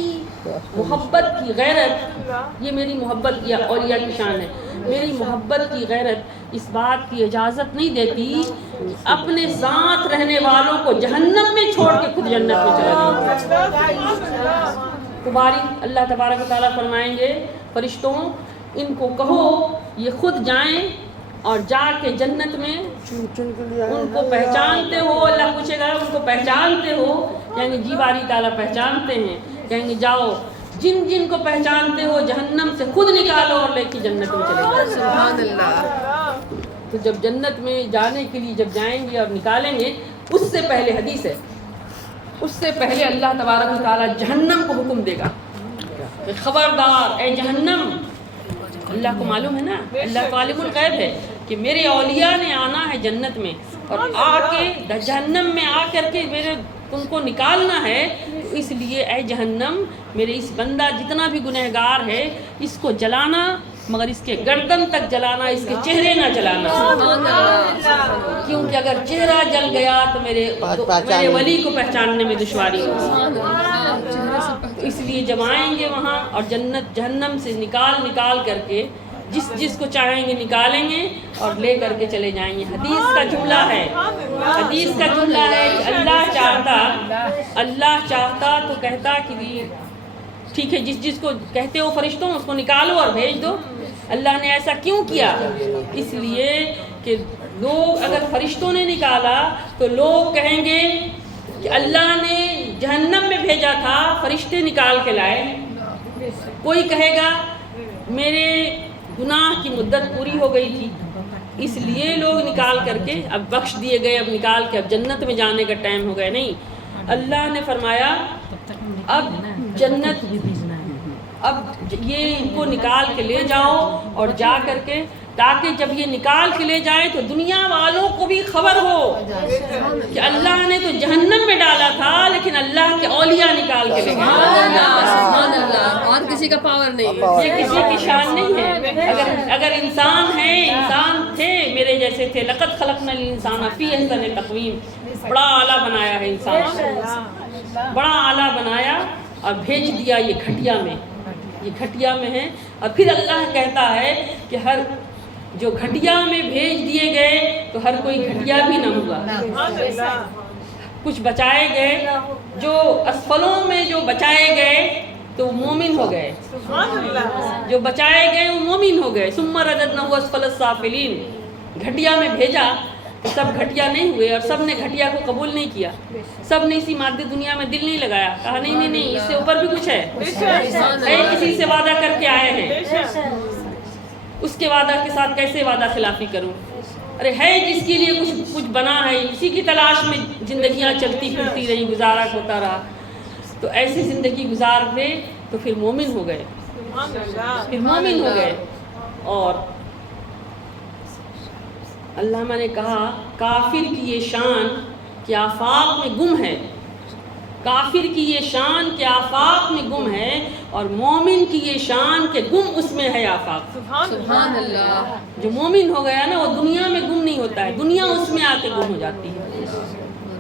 محبت کی غیرت، یہ میری محبت کی اولیاء کی شان ہے، میری محبت کی غیرت اس بات کی اجازت نہیں دیتی کہ اپنے ساتھ رہنے والوں کو جہنم میں چھوڑ کے خود جنت میں چلا جاؤں۔ تو باری اللہ تبارک و تعالیٰ فرمائیں گے فرشتوں ان کو کہو یہ خود جائیں اور جا کے جنت میں ان کو پہچانتے ہو، اللہ پوچھے گا ان کو پہچانتے ہو، کہیں گے جی باری تعالیٰ پہچانتے ہیں، کہیں گے جاؤ جن جن کو پہچانتے ہو جہنم سے خود نکالو اور لے کے جنت میں چلے جاؤ۔ سبحان اللہ۔ تو جب جنت میں جانے کے لیے جب جائیں گے اور نکالیں گے، اس سے پہلے حدیث ہے، اس سے پہلے اللہ تبارک و تعالیٰ جہنم کو حکم دے گا کہ خبردار اے جہنم، اللہ کو معلوم ہے نا، اللہ کو عالم الغیب ہے کہ میرے اولیاء نے آنا ہے جنت میں اور آ کے جہنم میں آ کر کے میرے تم کو نکالنا ہے، تو اس لیے اے جہنم میرے اس بندہ جتنا بھی گنہگار ہے اس کو جلانا مگر اس کے گردن تک جلانا، اس کے چہرے نہ جلانا، کیونکہ اگر چہرہ جل گیا تو میرے ولی کو پہچاننے میں دشواری ہوگی۔ اس لیے جب آئیں گے وہاں اور جنت جہنم سے نکال کر کے جس کو چاہیں گے نکالیں گے اور لے کر کے چلے جائیں گے۔ حدیث کا جملہ ہے کہ اللہ چاہتا تو کہتا کہ ٹھیک ہے، جس کو کہتے ہو فرشتوں اس کو نکالو اور بھیج دو۔ اللہ نے ایسا کیوں کیا؟ اس لیے کہ لوگ اگر فرشتوں نے نکالا تو لوگ کہیں گے کہ اللہ نے جہنم میں بھیجا تھا، فرشتے نکال کے لائے۔ کوئی کہے گا میرے گناہ کی مدت پوری ہو گئی تھی، اس لیے لوگ نکال کر کے اب بخش دیے گئے، اب نکال کے اب جنت میں جانے کا ٹائم ہو گیا۔ نہیں، اللہ نے فرمایا اب جنت، اب یہ ان کو نکال کے لے جاؤ اور جا کر کے، تاکہ جب یہ نکال کے لے جائے تو دنیا والوں کو بھی خبر ہو کہ اللہ نے تو جہنم میں ڈالا تھا لیکن اللہ کے اولیاء نکال کے لے گئے۔ اور کسی کا پاور نہیں ہے، یہ کسی کی شان نہیں ہے۔ اگر انسان ہے، انسان تھے میرے جیسے تھے، لقد خلقنا الانسان فی احسن تقویم، بڑا اعلیٰ بنایا ہے انسان، بڑا اعلیٰ بنایا اور بھیج دیا یہ گھٹیا میں ہے۔ اور پھر اللہ کہتا ہے کہ ہر جو گھٹیا میں بھیج دیے گئے تو ہر کوئی گھٹیا بھی نہ ہوا، کچھ بچائے گئے، جو اسفلوں میں جو بچائے گئے تو مومن ہو گئے، جو بچائے گئے وہ مومن ہو گئے۔ ثم رددنہ اسفل السافلین، گھٹیا میں بھیجا تو سب گھٹیا نہیں ہوئے اور سب نے گھٹیا کو قبول نہیں کیا، سب نے اسی مادی دنیا میں دل نہیں لگایا، کہا نہیں اس سے اوپر بھی کچھ ہے، کسی سے وعدہ کر کے آئے ہیں، اس کے وعدہ کے ساتھ کیسے وعدہ خلافی کروں؟ ارے ہے جس کے لیے کچھ بنا ہے، اسی کی تلاش میں زندگیاں چلتی پھرتی رہی، گزارا ہوتا رہا، تو ایسی زندگی گزار دے تو پھر مومن ہو گئے، اور علامہ نے کہا کافر کی یہ شان کہ آفاق میں گم ہے، کافر کی یہ شان کہ آفاق میں گم ہے، اور مومن کی یہ شان کہ گم اس میں ہے آفاق۔ سبحان اللہ۔ جو مومن ہو گیا نا وہ دنیا میں گم نہیں ہوتا ہے، دنیا اس میں آ کے گم ہو جاتی ہے،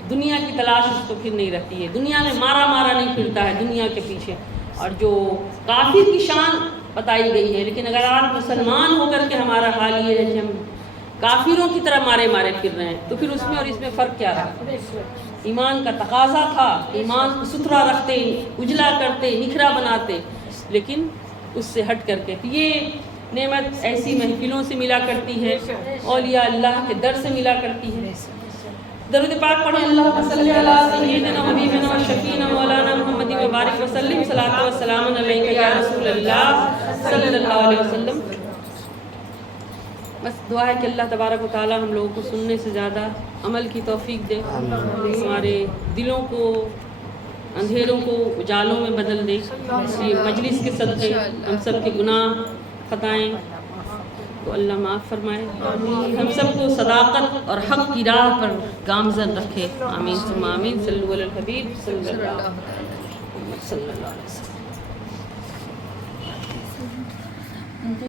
دنیا کی تلاش اس کو پھر نہیں رہتی ہے، دنیا میں مارا نہیں پھرتا ہے دنیا کے پیچھے۔ اور جو کافر کی شان بتائی گئی ہے، لیکن اگر آج مسلمان ہو کر کے ہمارا حال یہ ہے کہ ہم کافروں کی طرح مارے پھر رہے ہیں، تو پھر اس میں اور اس میں فرق کیا رہا؟ ایمان کا تقاضا تھا، ایمان کو ستھرا رکھتے، اجلا کرتے، نکھرا بناتے، لیکن اس سے ہٹ کر کے یہ نعمت ایسی محفلوں سے ملا کرتی ہے، اولیاء اللہ کے در سے ملا کرتی ہے۔ درود پاک پڑھیں، اللہم صلی علی سیدنا حبیبنا و شفیعنا مولانا محمد مبارک وسلم، صلاۃ و سلام علیک یا رسول اللہ صلی اللہ علیہ وسلم۔ بس دعا ہے کہ اللہ تبارک و تعالی ہم لوگوں کو سننے سے زیادہ عمل کی توفیق دے، ہمارے دلوں کو، اندھیروں کو اجالوں میں بدل دے، اس لیے مجلس کے صدقے ہم سب کے گناہ خطائیں کو اللہ معاف فرمائے، ہم سب کو صداقت اور حق کی راہ پر گامزن رکھے، آمین ثم آمین۔ صلو علی الحبیب صلی اللہ علیہ وسلم۔